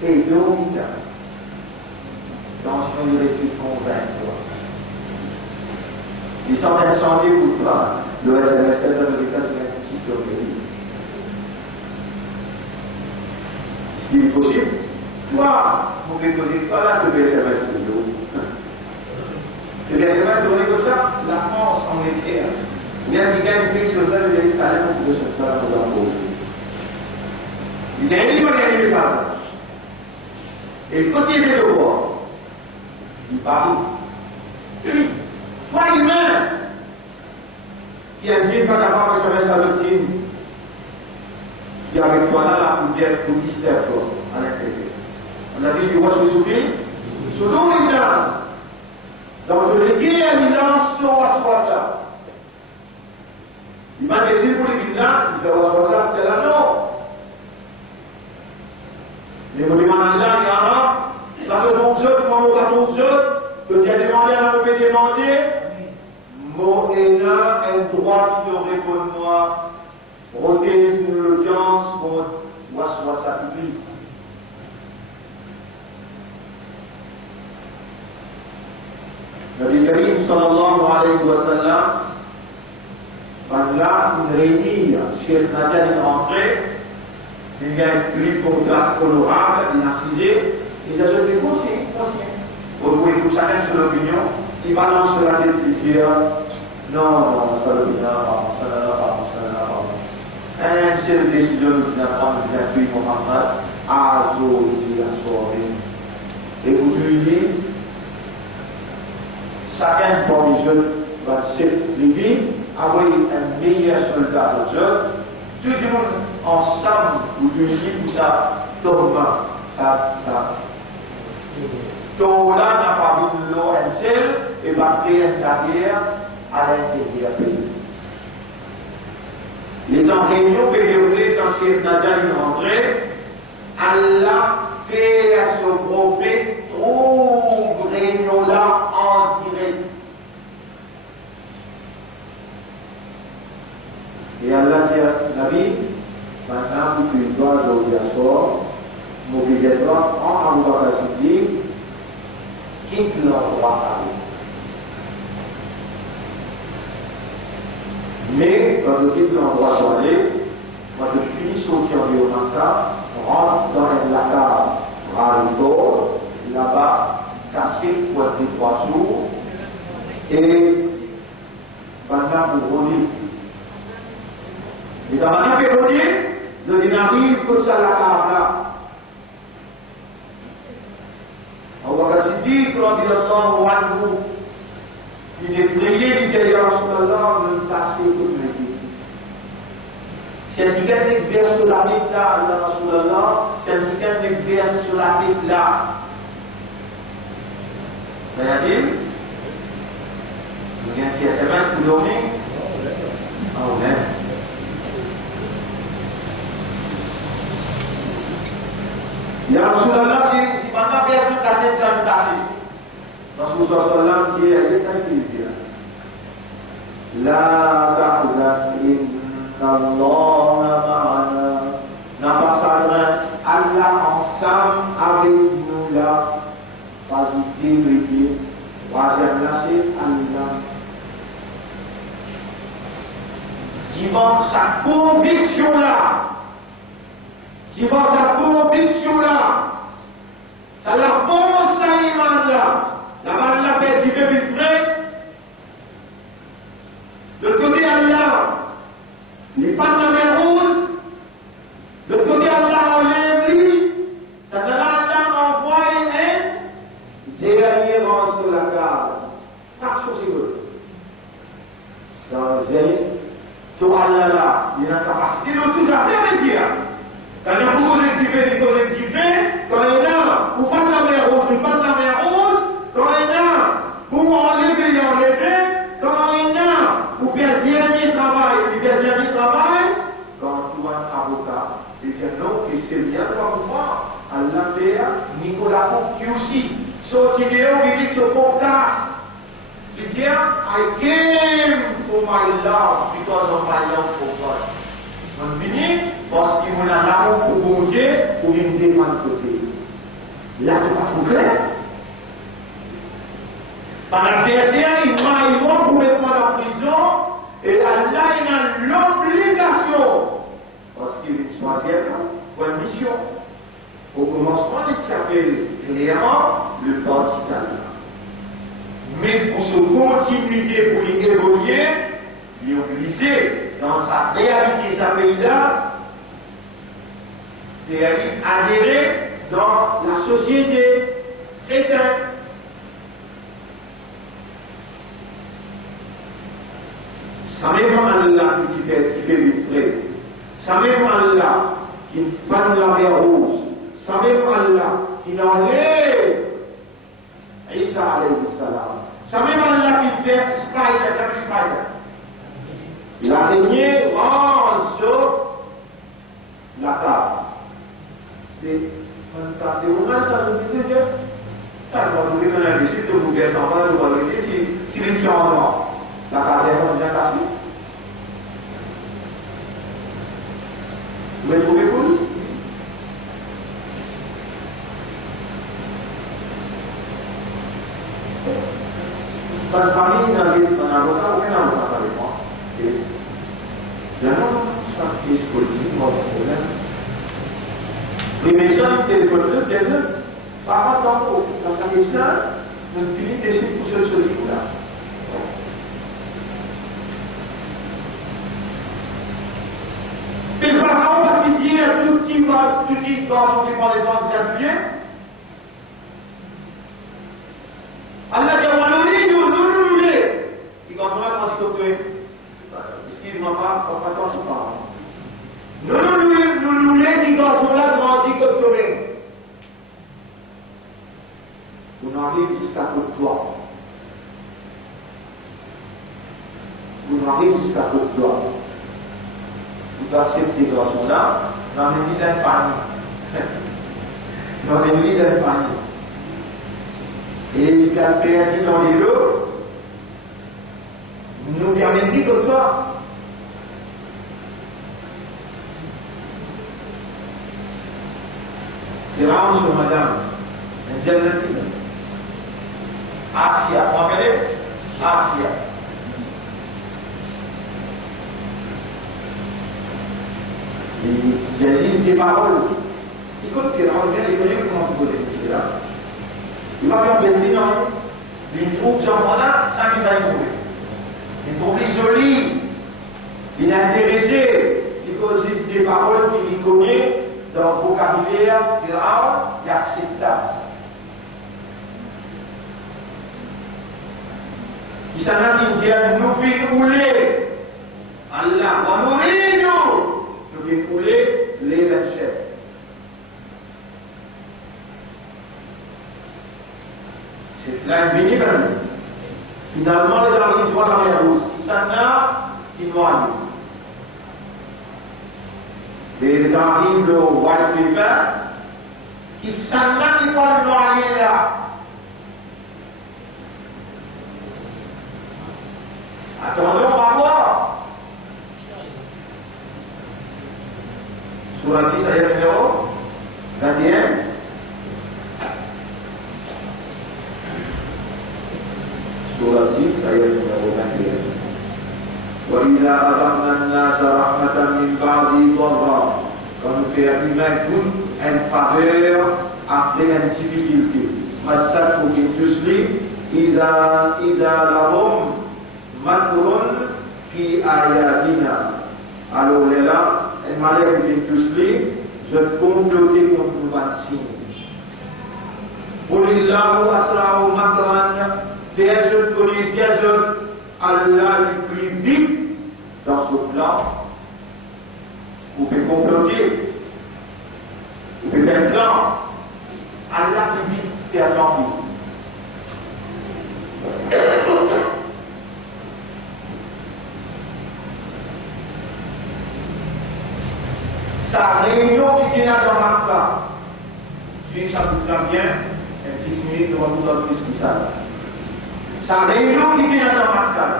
Et donc, attention, il reste convaincre. Ils sont incendiés ou pas. Le SMS est dans le cas de 26 sur le livre. Ce qui est possible, toi, vous pouvez poser pas là que le SMS de l'eau. Le SMS tourné comme ça, la France en est fière. Il y a quelqu'un qui fait que sur le temps, il y a eu talent pour se faire pour la pause. Il y a un livre qui a animé ça. Et le côté des devoirs, il parle. Toi, humain, qui a dit pas capable de se mettre à l'autre team, qui est avec toi là, pour dire, pour distraire toi, à l'intérieur. On a dit, tu vois ce que tu fais? Sur l'eau, il lance. Donc, de l'église, il lance sur Waswasa. Il m'a dit, c'est pour l'église là, il fait Waswasa, c'était là, non. Mais vous demandez là, il y en a, ça te tombe seul, moi, mon bâton seul, que tu as demandé à la poupée demander, mon haineux est le droit qui te répond moi, rotez une audience contre Waswasa Iblis. Nabi Karim sallallahu alayhi wa sallam, là, il réunit, Cheikh Nadia est rentré, il y a une pour glace honorable, il a cisé, il a dit continue. Vous pouvez tout chacun sur l'opinion, il balance sur la tête du fier, non, c'est pas l'opinion, pardon. Un seul décision de la femme de 28 Mohamed, Azozi, Assoiré. Et vous dites, chacun parmi les jeunes va se faire avoir un meilleur soldat pour eux. Tout le monde ensemble, vous dites, pour ça, tombe, ça. Donc là, n'a pas vu l'eau en seul et va créer une guerre à l'intérieur du pays. Les temps réunion peut dérouler quand Cheikh Nadia est rentré. Allah fait à ce prophète trouve réunion là en direct. Et Allah dit à Nabi, maintenant tu dois l'obligatoire, obligatoire en Abu Bakr Siddiq, quitte l'endroit à lui. Mais quand tu quittes l'endroit où aller, quand tu finis son survie au Maka, rentre dans la cave Raritor, là-bas, casqué pour être 3 jours, et maintenant pour relire. Et dans la cave relire, le din arrive comme ça la cave là. Abu Bakr Siddiq, radiyallahu anhu, il est effrayé, il dit ya Rasulallah, ne tasser toute l'équipe. Si un ticket n'est vers sur la tête là, ya Rasulallah, si un ticket n'est vers sur la tête là. Vous voyez? Vous avez un SMS pour dormir? Ah ouais. Ya Rasulallah, si pendant vers sur la tête là, nous tasser. Rasulullah sallallahu alaihi wasallam dit La tahzan inna Allah ma'ana. N'a pas ça, Allah ensemble avec nous là. Pas juste dire, troisième là c'est Allah. Dimanche sa conviction là. Dimanche sa conviction là. Ça la force à l'imam là. La balle l'a fait du peu vite frais. De côté Allah, les femmes de rose. De côté Allah, on lève lui. Ça donne Allah envoie un zéro sur la case. Fraction seconde. Dans le zéro, tout Allah là, il a la capacité de tout à faire, dire. Quand il y a beaucoup des causes quand il y a pour faire de la mer rouge, pour faire de la mer rouge, quand il y a pour enlever, quand il y a pour faire zéro travail, puis faire zéro travail, quand tu as un avocat, il dit non, que c'est bien pour moi, à l'affaire, Nicolas Cook aussi, son idée, il dit que c'est pour casse. Il dit, I came for my love because of my love for God. On finit parce qu'il y a l'amour pour bon Dieu pour une défendre côté. Là, tu vas trop clair. Par l'adversaire, il m'a complètement en prison et Allah, il a l'obligation, parce qu'il est choisir pour une mission. Au commencement, il s'appelle clairement le parti d'Allah. Mais pour se continuer, pour y évoluer, il est obligé, dans sa réalité, sa pays-là, d'adhérer dans la société très simple. Ça même Allah qui fait le frère. Ça même Allah qui fan la mer rouge. Ça même Allah qui enlève Isa alayhi salam. Ça même Allah qui fait spider. L'araignée range la case. Si les filles en noir, la case est bien cassée. Vous m'avez trouvé cool? Pas de famille, un avocat, aucun avocat avec moi. Maintenant, chaque crise politique, pas de problème. Les médecins, ils téléphonent, bien sûr. Par contre, dans sa question, on finit d'essayer pour ce livre-là. Et le pharaon va fêter un tout petit garçon qui prend les ordres bien pliés. Allah dit, nous, les garçons-là, quand ils doctorent, excusez-moi pas, on s'attend tout pas. Nous, les garçons-là, quand ils doctorent. On arrive jusqu'à toi. On arrive jusqu'à toi. Vous acceptez les garçons-là, dans les lits d'un panier. Dans les lits d'un panier. Et il a percé dans les lots, nous permettez comme toi. C'est vraiment sur madame, une dizaine de filles. Asia, vous m'appelez Asia. Il y a juste des paroles. Il compte faire, on vient les connaître comment vous voulez, c'est là. Il va faire bien non. Il trouve Jean-Bernard, ça qu'il va y trouver. Il trouve joli, il est intéressé, il cause des paroles qu'il connaît dans le vocabulaire grave et acceptable. Il s'en a dit, nous filons rouler. Allah, on nous rit, nous filons rouler les chefs. C'est là une bénédiction. Finalement, il arrive devant la mer rouge. Qui s'en a, qui noie. Et il arrive le white paper. Qui s'en a, qui peut le noyer là. Attendez, on va voir. Sur la 6, ayat numéro 21. Surah 6 ayat numéro 21. وَإِذَا أَذَقْنَا النَّاسَ رَحْمَةً مِنْ بَعْدِ ضَرَّةٍ. Quand nous faisons humain une faveur après une difficulté. مَسَّتْهُ بِالْيُسْرِ إِذَا لَهُمْ مَكْرٌ فِي آيَاتِنَا. Alors là, un malheur باليسر, je complotais contre nous vacciner. قُلِ اللَّهُ أَسْرَعُ مَكْرًا. Personne connaît personne, Allah est plus vite dans ce plan. Vous pouvez comploter. Et maintenant, Allah qui vit faire tranquille. Sa réunion qui vient dans Makkah, tu ça tout bien, un petit minute, on va vous donner plus que ça. Sa réunion qui vient dans Makkah,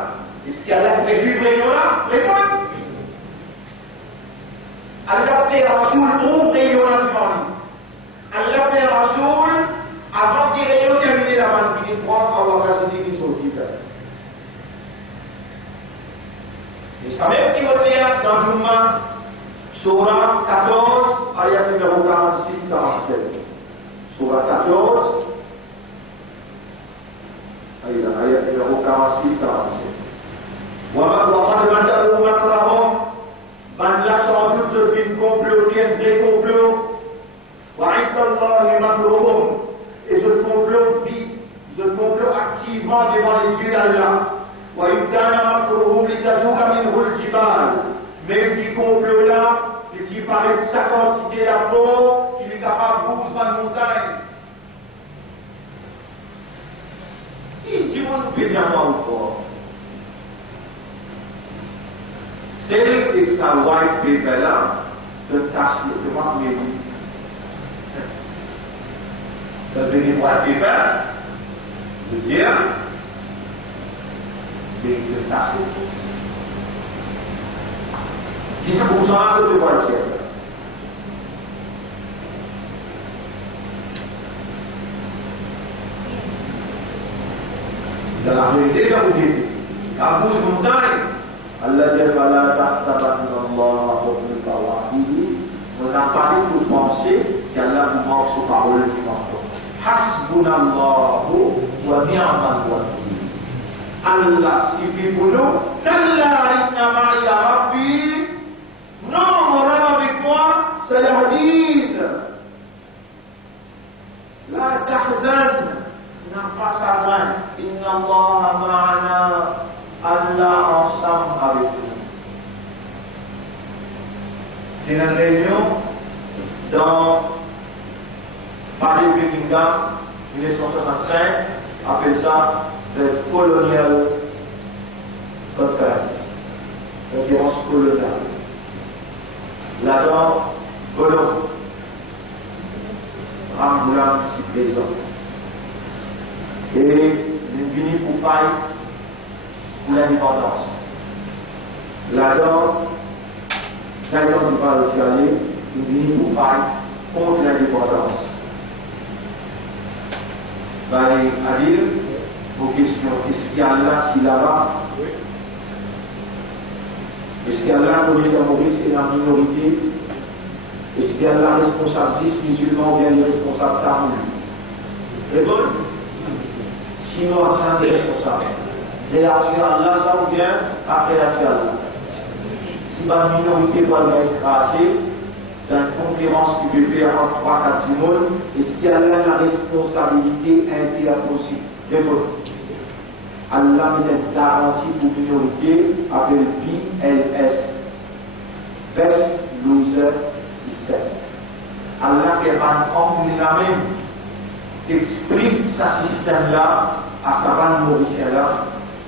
est-ce qu'il y a la réunion là? Réponds. Allah fait Rasoul pour réunion là, tu m'en dis. Allah fait Rasoul avant qu'il réunion termine la manne, finit de prendre, Allah va se dire qu'ils sont aussi là. Et ça même qui va dire dans Jumma, Surah 14, ayat numéro 46-47. Surah 14, ayat numéro 46-47. وَقَدْ مَكَرُوا مَكْرَهُمْ من là sans doute je fais une complot, un vrai complot. وَعِنْدَ اللَّهِ مَكْرُهُمْ et je complot activement devant les yeux d'Allah. وَإِنْ كَانَ مَكْرُهُمْ لِتَزُولَ مِنْهُ الْجِبَالُ même du complot là, et s'il paraît de sa quantité d'affaires, qu'il est capable de bouger dans la montagne. Qui dit mon nous peut dire moi ou pas? C'est que ça white paper là, de tâche de moi mais de venir white paper, je veux dire, de tâche. 10% de voiture. Dans la réalité, dans le début, à bout de montagne, Allah dit Fala tahsabanna Allah bil fawahihi. On n'a pas dit pour penser qu'Allah vous marche aux paroles du menton. Hasbunallahu wa ni'mal wakil. Allah suffit pour nous. Kalla inna ma'iya rabbi. Non, mon rêve avec moi, c'est le hadith. La tahzan n'a pas sa main. Inna Allah ma'ana. Allah ensemble avec nous. C'est une réunion dans Paris Buckingham 1965, appelle ça le Colonial Conference, conférence coloniale. Là-dedans, Colomb, Ramboulam, c'est présent. Et nous venons pour faire pour l'indépendance. Là-dedans, quand on parle aussi aller, nous venons pour faire contre l'indépendance. À dire, vos questions, est-ce qu'il y a là, si là-bas? Est-ce qu'il y a là, pour les Maurice et la minorité? Est-ce qu'il y a là, responsable 6 musulmans ou bien les responsables tamoul? Répondez. Sinon, c'est un responsable. Réagir à Allah, ça ou bien à réagir à Allah. Si ma minorité doit être écrasée, dans une conférence qui peut faire entre 3-4 du monde, est-ce qu'il y a là la responsabilité interposée? Répondez. Allah met une garantie pour minorité appelée BLS, Best Loser System. Allah fait un homme la même qui explique ce système-là à sa bande mauricienne-là.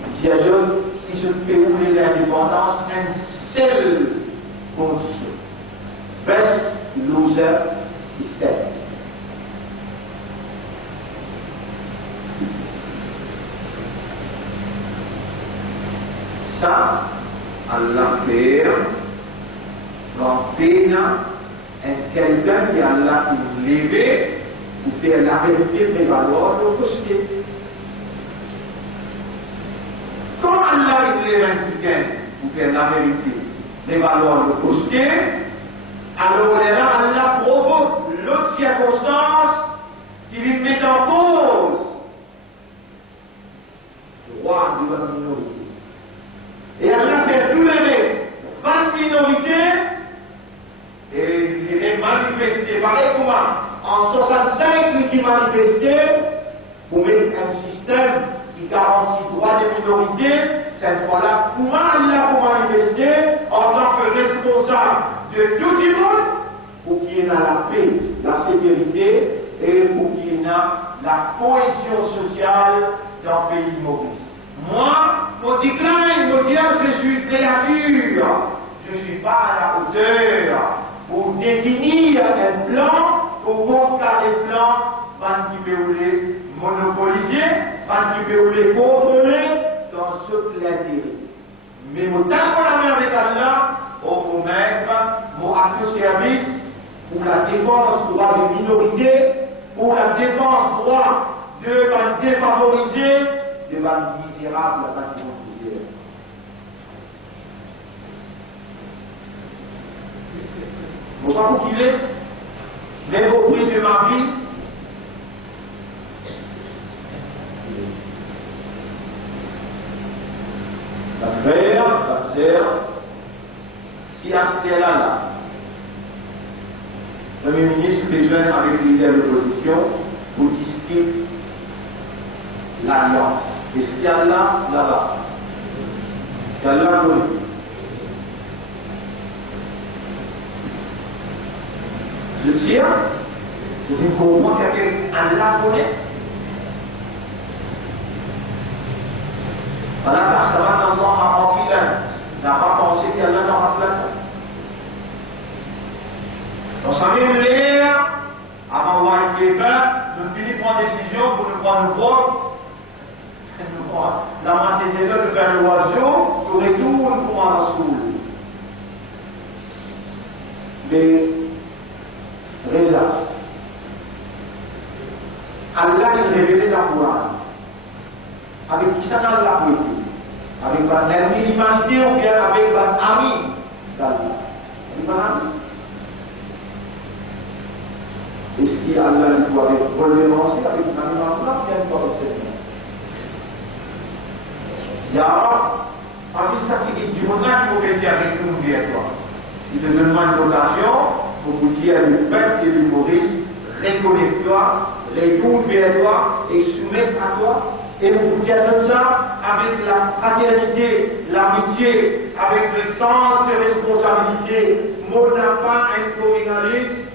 Il dit à John, si je peux rouler l'indépendance, une seule condition. Best Loser System. Ça, Allah fait dans peine quelqu'un qui a Allah levé pour faire la vérité prévaloir le fausseté. Comment Allah lève quelqu'un pour faire la vérité prévaloir le fausseté? Alors là, Allah provoque l'autre circonstance qui lui met en cause le droit de la minorité. Et Allah fait tout le reste, 20 minorités, et il est manifesté. Pareil comment en 65, il s'est manifesté pour mettre un système qui garantit le droit des minorités. Cette fois-là, comment Allah pour manifester en tant que responsable de tout le monde pour qu'il y ait la paix, la prospérité et pour qu'il y ait la cohésion sociale dans le pays de Maurice. Moi, mon déclin, me dit, je suis créature, je ne suis pas à la hauteur pour définir un plan, pour contrer des plans, qui peut les monopoliser, qui peut les contrôler dans ce l'intérêt. Mais mon temps la main avec Allah, pour mettre mon acte service pour la défense du droit des minorités, pour la défense du droit de défavorisés, de misérables, de misère. Vous voyez où qu'il est, même au prix de ma vie, la frère, la sœur, si à ce là, le Premier ministre besoin avec les leaders de l'opposition pour discuter l'alliance. Et ce qu'il y a là-bas, ce qu'il y a là, je tire, je dis pour moi quelqu'un Allah connaît. Allah ta'ala Allah n'a pas pensé qu'il y a là dans la flamme. Donc ça vient de l'air, avant d'avoir un débat, nous finissons prendre décision pour nous prendre le propre. La moitié des deux, nous faire l'oiseau, nous retourne pour un rasoul. Mais, Reza, Allah il révélé dans le Coran. Avec qui ça n'a la poétique? Avec l'ennemi l'humanité ou bien avec l'ami d'Allah? Avec l'ami. Est-ce qu'il y a Allah qui doit relevancer avec l'ami d'Allah ou bien il doit recevoir? Ya Rab, parce que c'est ça qui dit, on a qui vous laisser avec nous vers toi. Si tu donnes moi une vocation, pour vous dire le peuple et l'humoriste, reconnecte-toi, retourne vers toi et soumettre à toi. Et pour vous dire tout ça, avec la fraternité, l'amitié, avec le sens de responsabilité, on n'a pas un communaliste.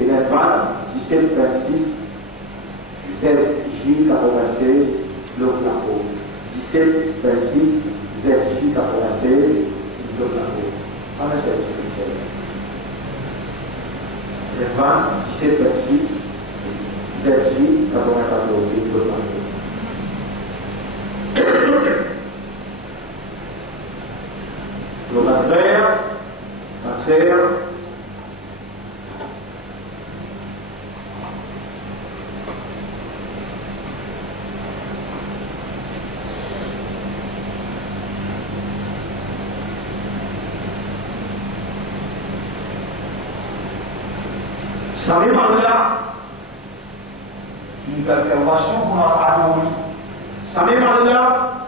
Et la femme, 17-26, ZJ 96, le Clapo. 17-26, ZJ 96, le Clapo. On a cette chose. Les femmes, 17-26, ZJ 94, le Clapo. Donc, ma frère, ma sœur, ça même Allah, il va faire washou pour nous adorer. Ça même Allah,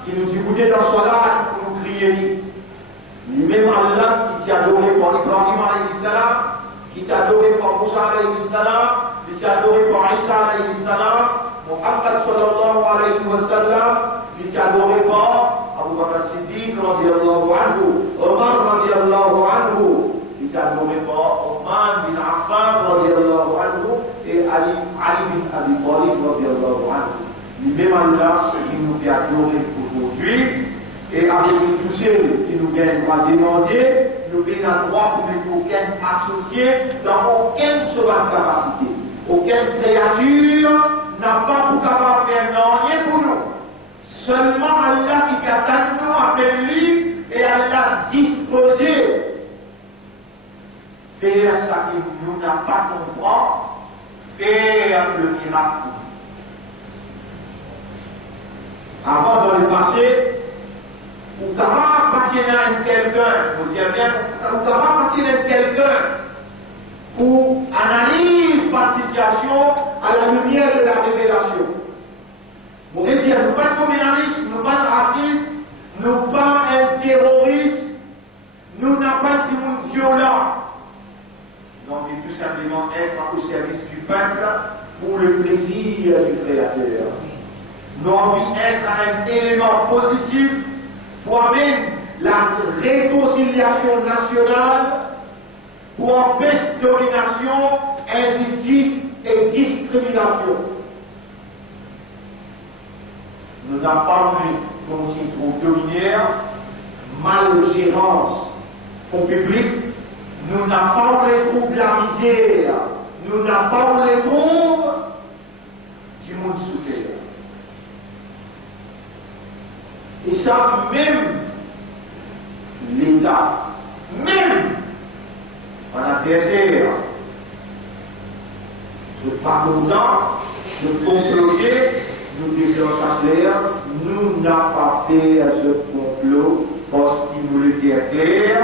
qui nous écoutait dans ce là pour nous crier. Lui-même Allah, qui t'a adoré par Ibrahim alayhi salam, qui t'a adoré par Moussa alayhi salam, qui t'a adoré par Isa alayhi salam, Muhammad sallallahu alayhi wa sallam, qui t'a adoré par Abu Bakr Siddiq radiyallahu anhu, Omar radiyallahu anhu, qui t'a adoré par Othman bin Affan radiyallahu anhu et Ali bin Abi Talib radiyallahu anhu. Lui-même Allah, il nous fait adorer aujourd'hui. Et avec tout ce qui nous gagne, on va demander, nous avons droit pour ne aucun associé dans aucune seconde capacité. Aucune créature n'a pas pour capable faire rien pour nous. Seulement Allah qui attend nous, appelle lui, et Allah disposé faire ça que nous n'avons pas compris, faire le miracle. Avant dans le passé, ou capable d'attirer à quelqu'un, vous y bien, ou capable d'attirer quelqu'un pour analyse par situation à la lumière de la révélation. Vous voulez dire, nous pas de communalistes, nous pas de racistes, nous pas un terroriste, nous n'avons pas de monde violent. Donc, il tout simplement être au service du peuple pour le plaisir du Créateur. Nous avons être un élément positif pour amener la réconciliation nationale pour empêcher domination, injustice et discrimination. Nous n'avons pas voulu qu'on s'y trouve dominaire, malgérance, fonds publics. Nous n'avons pas voulu trouver la misère. Nous n'avons pas voulu trouver du monde souffert. Et ça, même l'État, même en adversaire, je ne suis pas content de comploter, nous disons ça clair, nous n'avons pas fait ce complot parce qu'il nous le dit clair,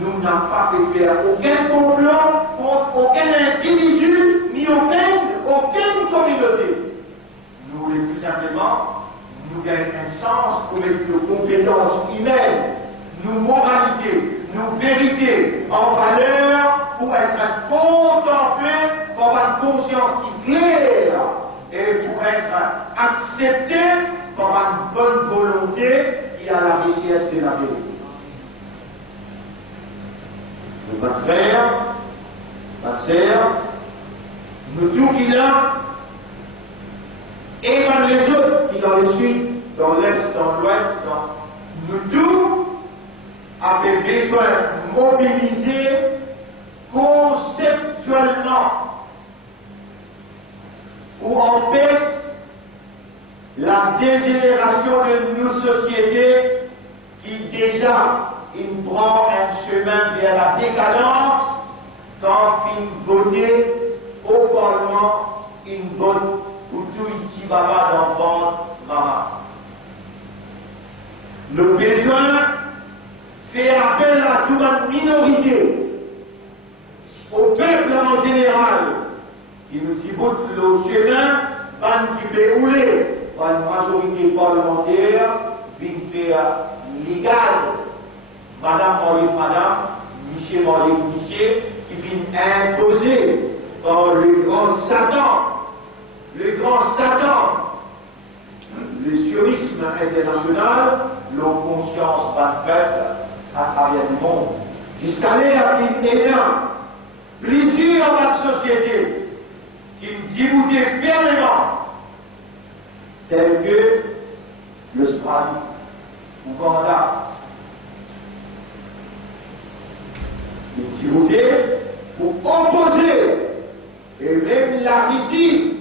nous n'avons pas pu faire aucun complot contre aucun individu, ni aucune communauté. Nous voulons tout simplement nous gagner un sens pour mettre nos compétences humaines, nos moralités, nos vérités en valeur pour être contemplés par une conscience qui est claire et pour être acceptés par une bonne volonté qui a la richesse de la vérité. Nos frères, ma sœur, nous tous qui là, et dans les autres qui dans le sud, dans l'est, dans l'ouest, nous tous avons besoin de mobiliser conceptuellement pour empêcher la dégénération de nos sociétés qui déjà prend un chemin vers la décadence quand il voter au Parlement, il vote pour tout ici baba d'enfant maman. Le besoin fait appel à toute une minorité, au peuple en général, qui nous y botte le chemin, qui peut rouler par une majorité parlementaire, vient faire légal. Madame Michel Michel, qui vient imposer par le grand Satan, le sionisme international, leur conscience d'un peuple à travers le monde. Jusqu'à l'air énorme, plusieurs dans la société qui déboutaient fermement, tels que l'Australie, l'Ouganda, qui votaient pour opposer, et même la Russie,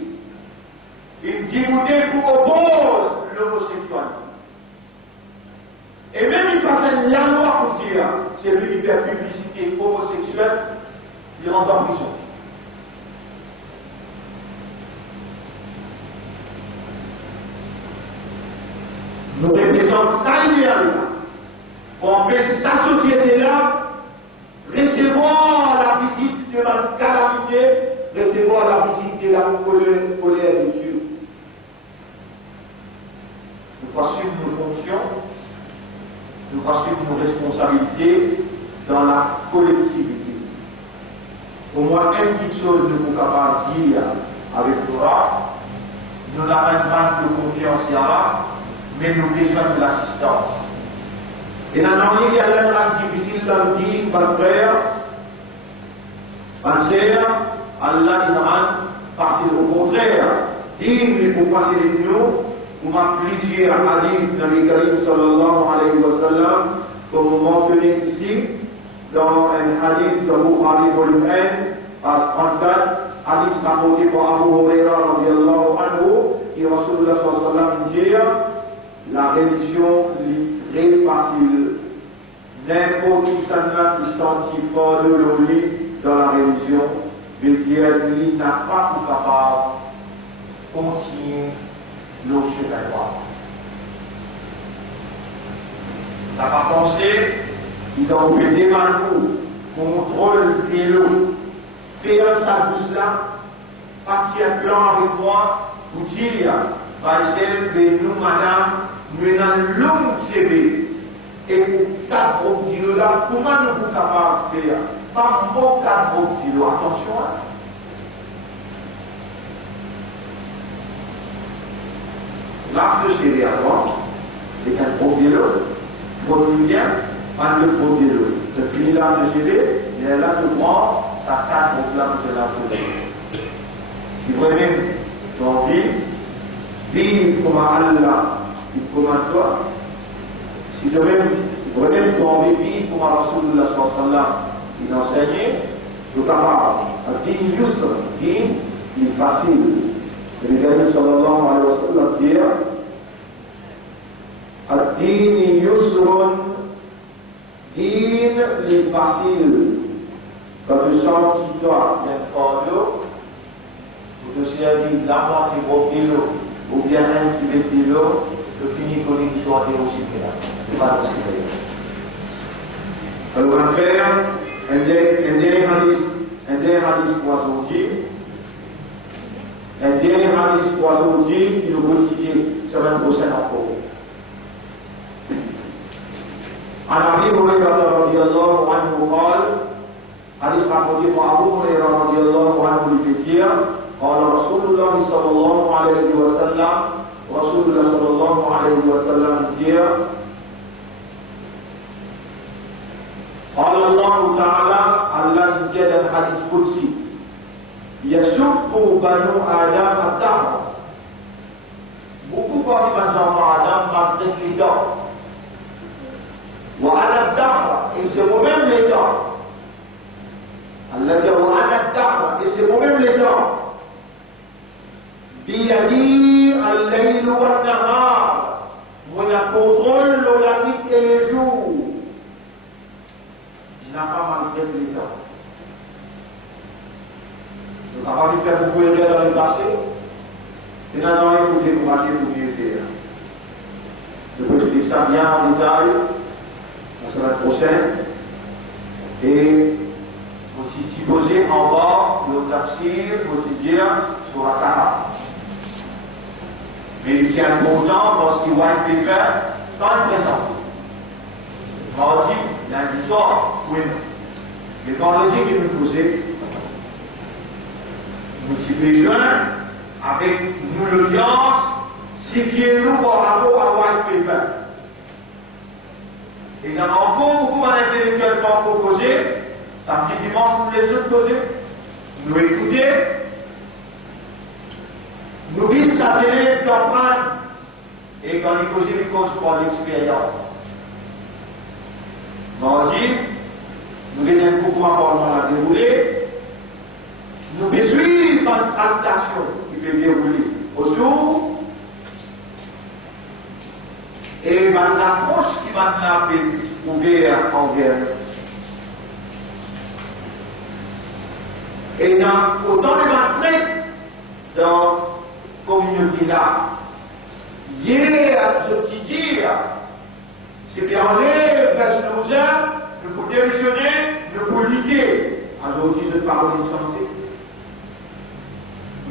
ils votaient pour opposer l'homosexualité. Et même il passait la loi pour dire, c'est lui qui fait publicité homosexuelle, il rentre en prison. Nous représentons ça idéal pour empêcher sa société-là recevoir la visite de la calamité, recevoir la visite de la colère de Dieu. Nous assumer nos fonctions, nous assumer nos responsabilités dans la collectivité. Au moins, une petite chose nous sommes capables de dire avec Torah, nous n'avons pas de confiance là, mais nous avons besoin de l'assistance. Et dans il y a un rang difficile dans le dit, mon frère, ma sœur, Allah il rend facile au contraire. Dis-nous pour faciliter nous, on a plusieurs hadiths dans les Karim sallallahu alayhi wa sallam, comme mentionné ici, dans un hadith de Bukhari volume 1, page 34, hadith rapporté par Abu Huraira radiallahu anhu, qui Rasulullah sallallahu alayhi wa sallam dit, la religion est très facile. N'importe qui s'en qui sentit fort de l'oli dans la religion, veut dire qu'il n'a pas tout capable de continuer le chemin droit. Il n'a pas pensé, il a occupé mal contrôle de l'eau, faire sa douce là, partir un plan avec moi, vous dire, par exemple, nous, madame, nous avons un long CV. Et pour 4 groupes d'îlots là, comment nous sommes capables de faire? Pas pour 4 groupes d'îlots, attention. L'arbre de CV avant, c'est un groupe d'îlots, produit bien, pas de groupe d'îlots. Je finis l'arbre de CV, Et là, tu prends, ça cache au plan de la folie. Si vous-même, tu as envie, vivre comme Allah, vivre comme toi, si toi-même, tu as envie de vivre comme Rasulullah sallallahu il enseignait, tu es capable. Ad-din yusr, din, il est facile. Et le Nabi sallallahu alayhi wa sallam dit, Ad-din yusrun, din, il est facile. Quand tu sens si toi, d'un fardeau, vous te servir la moitié de l'eau, ou bien un qui met de l'eau, tu finis pour une journée aussi que là. C'est pas possible. Alors, on va faire un dernier hadith pour aujourd'hui, qui nous constitue semaine prochaine encore. عن أبي هريرة رضي الله عنه قال حديث rapporté par Abu Hurairah رضي الله عنه الكثير قال رسول الله صلى الله عليه وسلم رسول الله صلى الله عليه وسلم كثير قال الله تعالى الله كثير dan hadis qudsi yasubbu banu Adam ad-dahr beaucoup parmi les enfants Adam malgré les dents وأنا الدهر et c'est moi-même les temps Allah dit وأنا الدهر et c'est moi-même les temps بيدي الليل والنهار moi je contrôle la nuit et les jours je n'ai pas malgré les temps je n'ai pas fait beaucoup d'erreurs dans le passé et non, non, il faut décourager pour mieux faire je peux expliquer ça bien en détail la semaine prochaine et aussi s'y poser en bas le tafsir, aussi dire sur la Kahf. Mais c'est important parce qu'il va être fait dans le présent. Mardi, lundi soir, oui. Mais vendredi, il nous poser, nous y besoin avec nous l'audience, situez-nous par rapport à White Paper. Et il y a encore beaucoup d'intellectuels pas trop causés. Samedi, dimanche, nous les autres causer. Nous écouter. Nous vite s'asseoir, comprendre. Et quand ils causent, ils causent pour l'expérience. Mardi, nous avons un cours important à dérouler. Nous devons suivre une tractation qui peut dérouler autour. Et l'approche qui va nous trouver envers nous. Et autant de l'entrée dans la communauté là, hier, ce petit dire, c'est bien aller vers ce nous pour démissionner, nous pour lutter. Aujourd'hui, je parle licencié.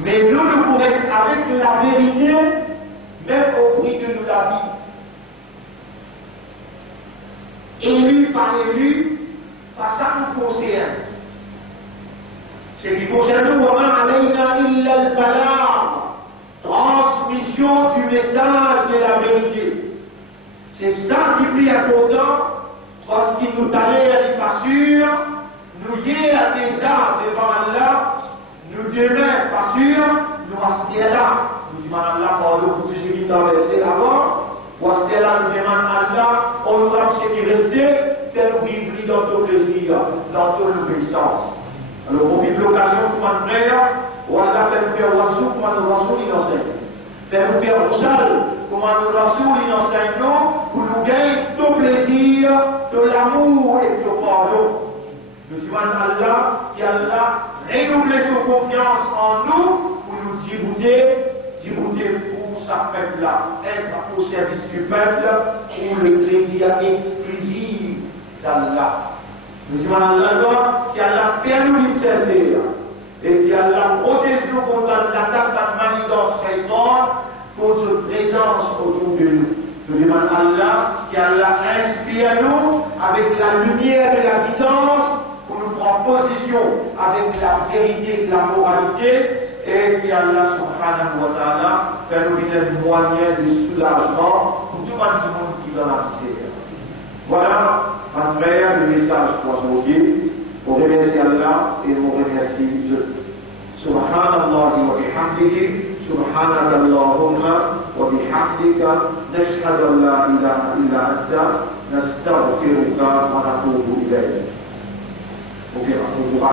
Mais nous pourrons rester avec la vérité, même au prix de nous la vie. Élu par élu, parce que ça nous concerne. Ce qui concerne nous, transmission du message de la vérité. C'est ça qui est important, parce qu'il nous allait pas sûr, nous y est à des armes devant Allah, nous demain pas sûr, nous restons là. Nous demandons Allah, pardon pour tout ce qui t'a versé avant. Parce que là, nous demandons à Allah, on nous a ce qui restait, fais-nous vivre dans ton plaisir, dans ton obéissance. Alors, on profite de l'occasion pour mon frère, ou Allah fait-nous faire Rasoul, comment nous Rasoul il enseigne. Fais-nous faire Roussal, comment nous Rasoul il enseigne, pour nous gagner ton plaisir, de l'amour et de pardon. Nous demandons à Allah, qui Allah renouvelle son confiance en nous, pour nous débouter pour sa peuple-là, être au service du peuple pour le plaisir exclusif d'Allah. Nous demandons à Allah qui Allah fait nous sincère et qui Allah protège nous contre l'attaque de la manigance shaitan, contre sa présence autour de nous. Nous demandons à Allah qui Allah inspire nous avec la lumière de la guidance pour nous prendre position avec la vérité de la moralité. Et puis Allah subhanahu wa ta'ala fait nous un moyen de soulagement pour tout le monde qui est dans la misère. Voilà, mon frère, le message pour aujourd'hui. On remercie Allah et on remercie Dieu. Subhanallah wa bihamdihi, subhanaka Allahumma wa bihamdika, nashhadu an la ilaha illa anta, nastaghfiruka wa natubu ilayk.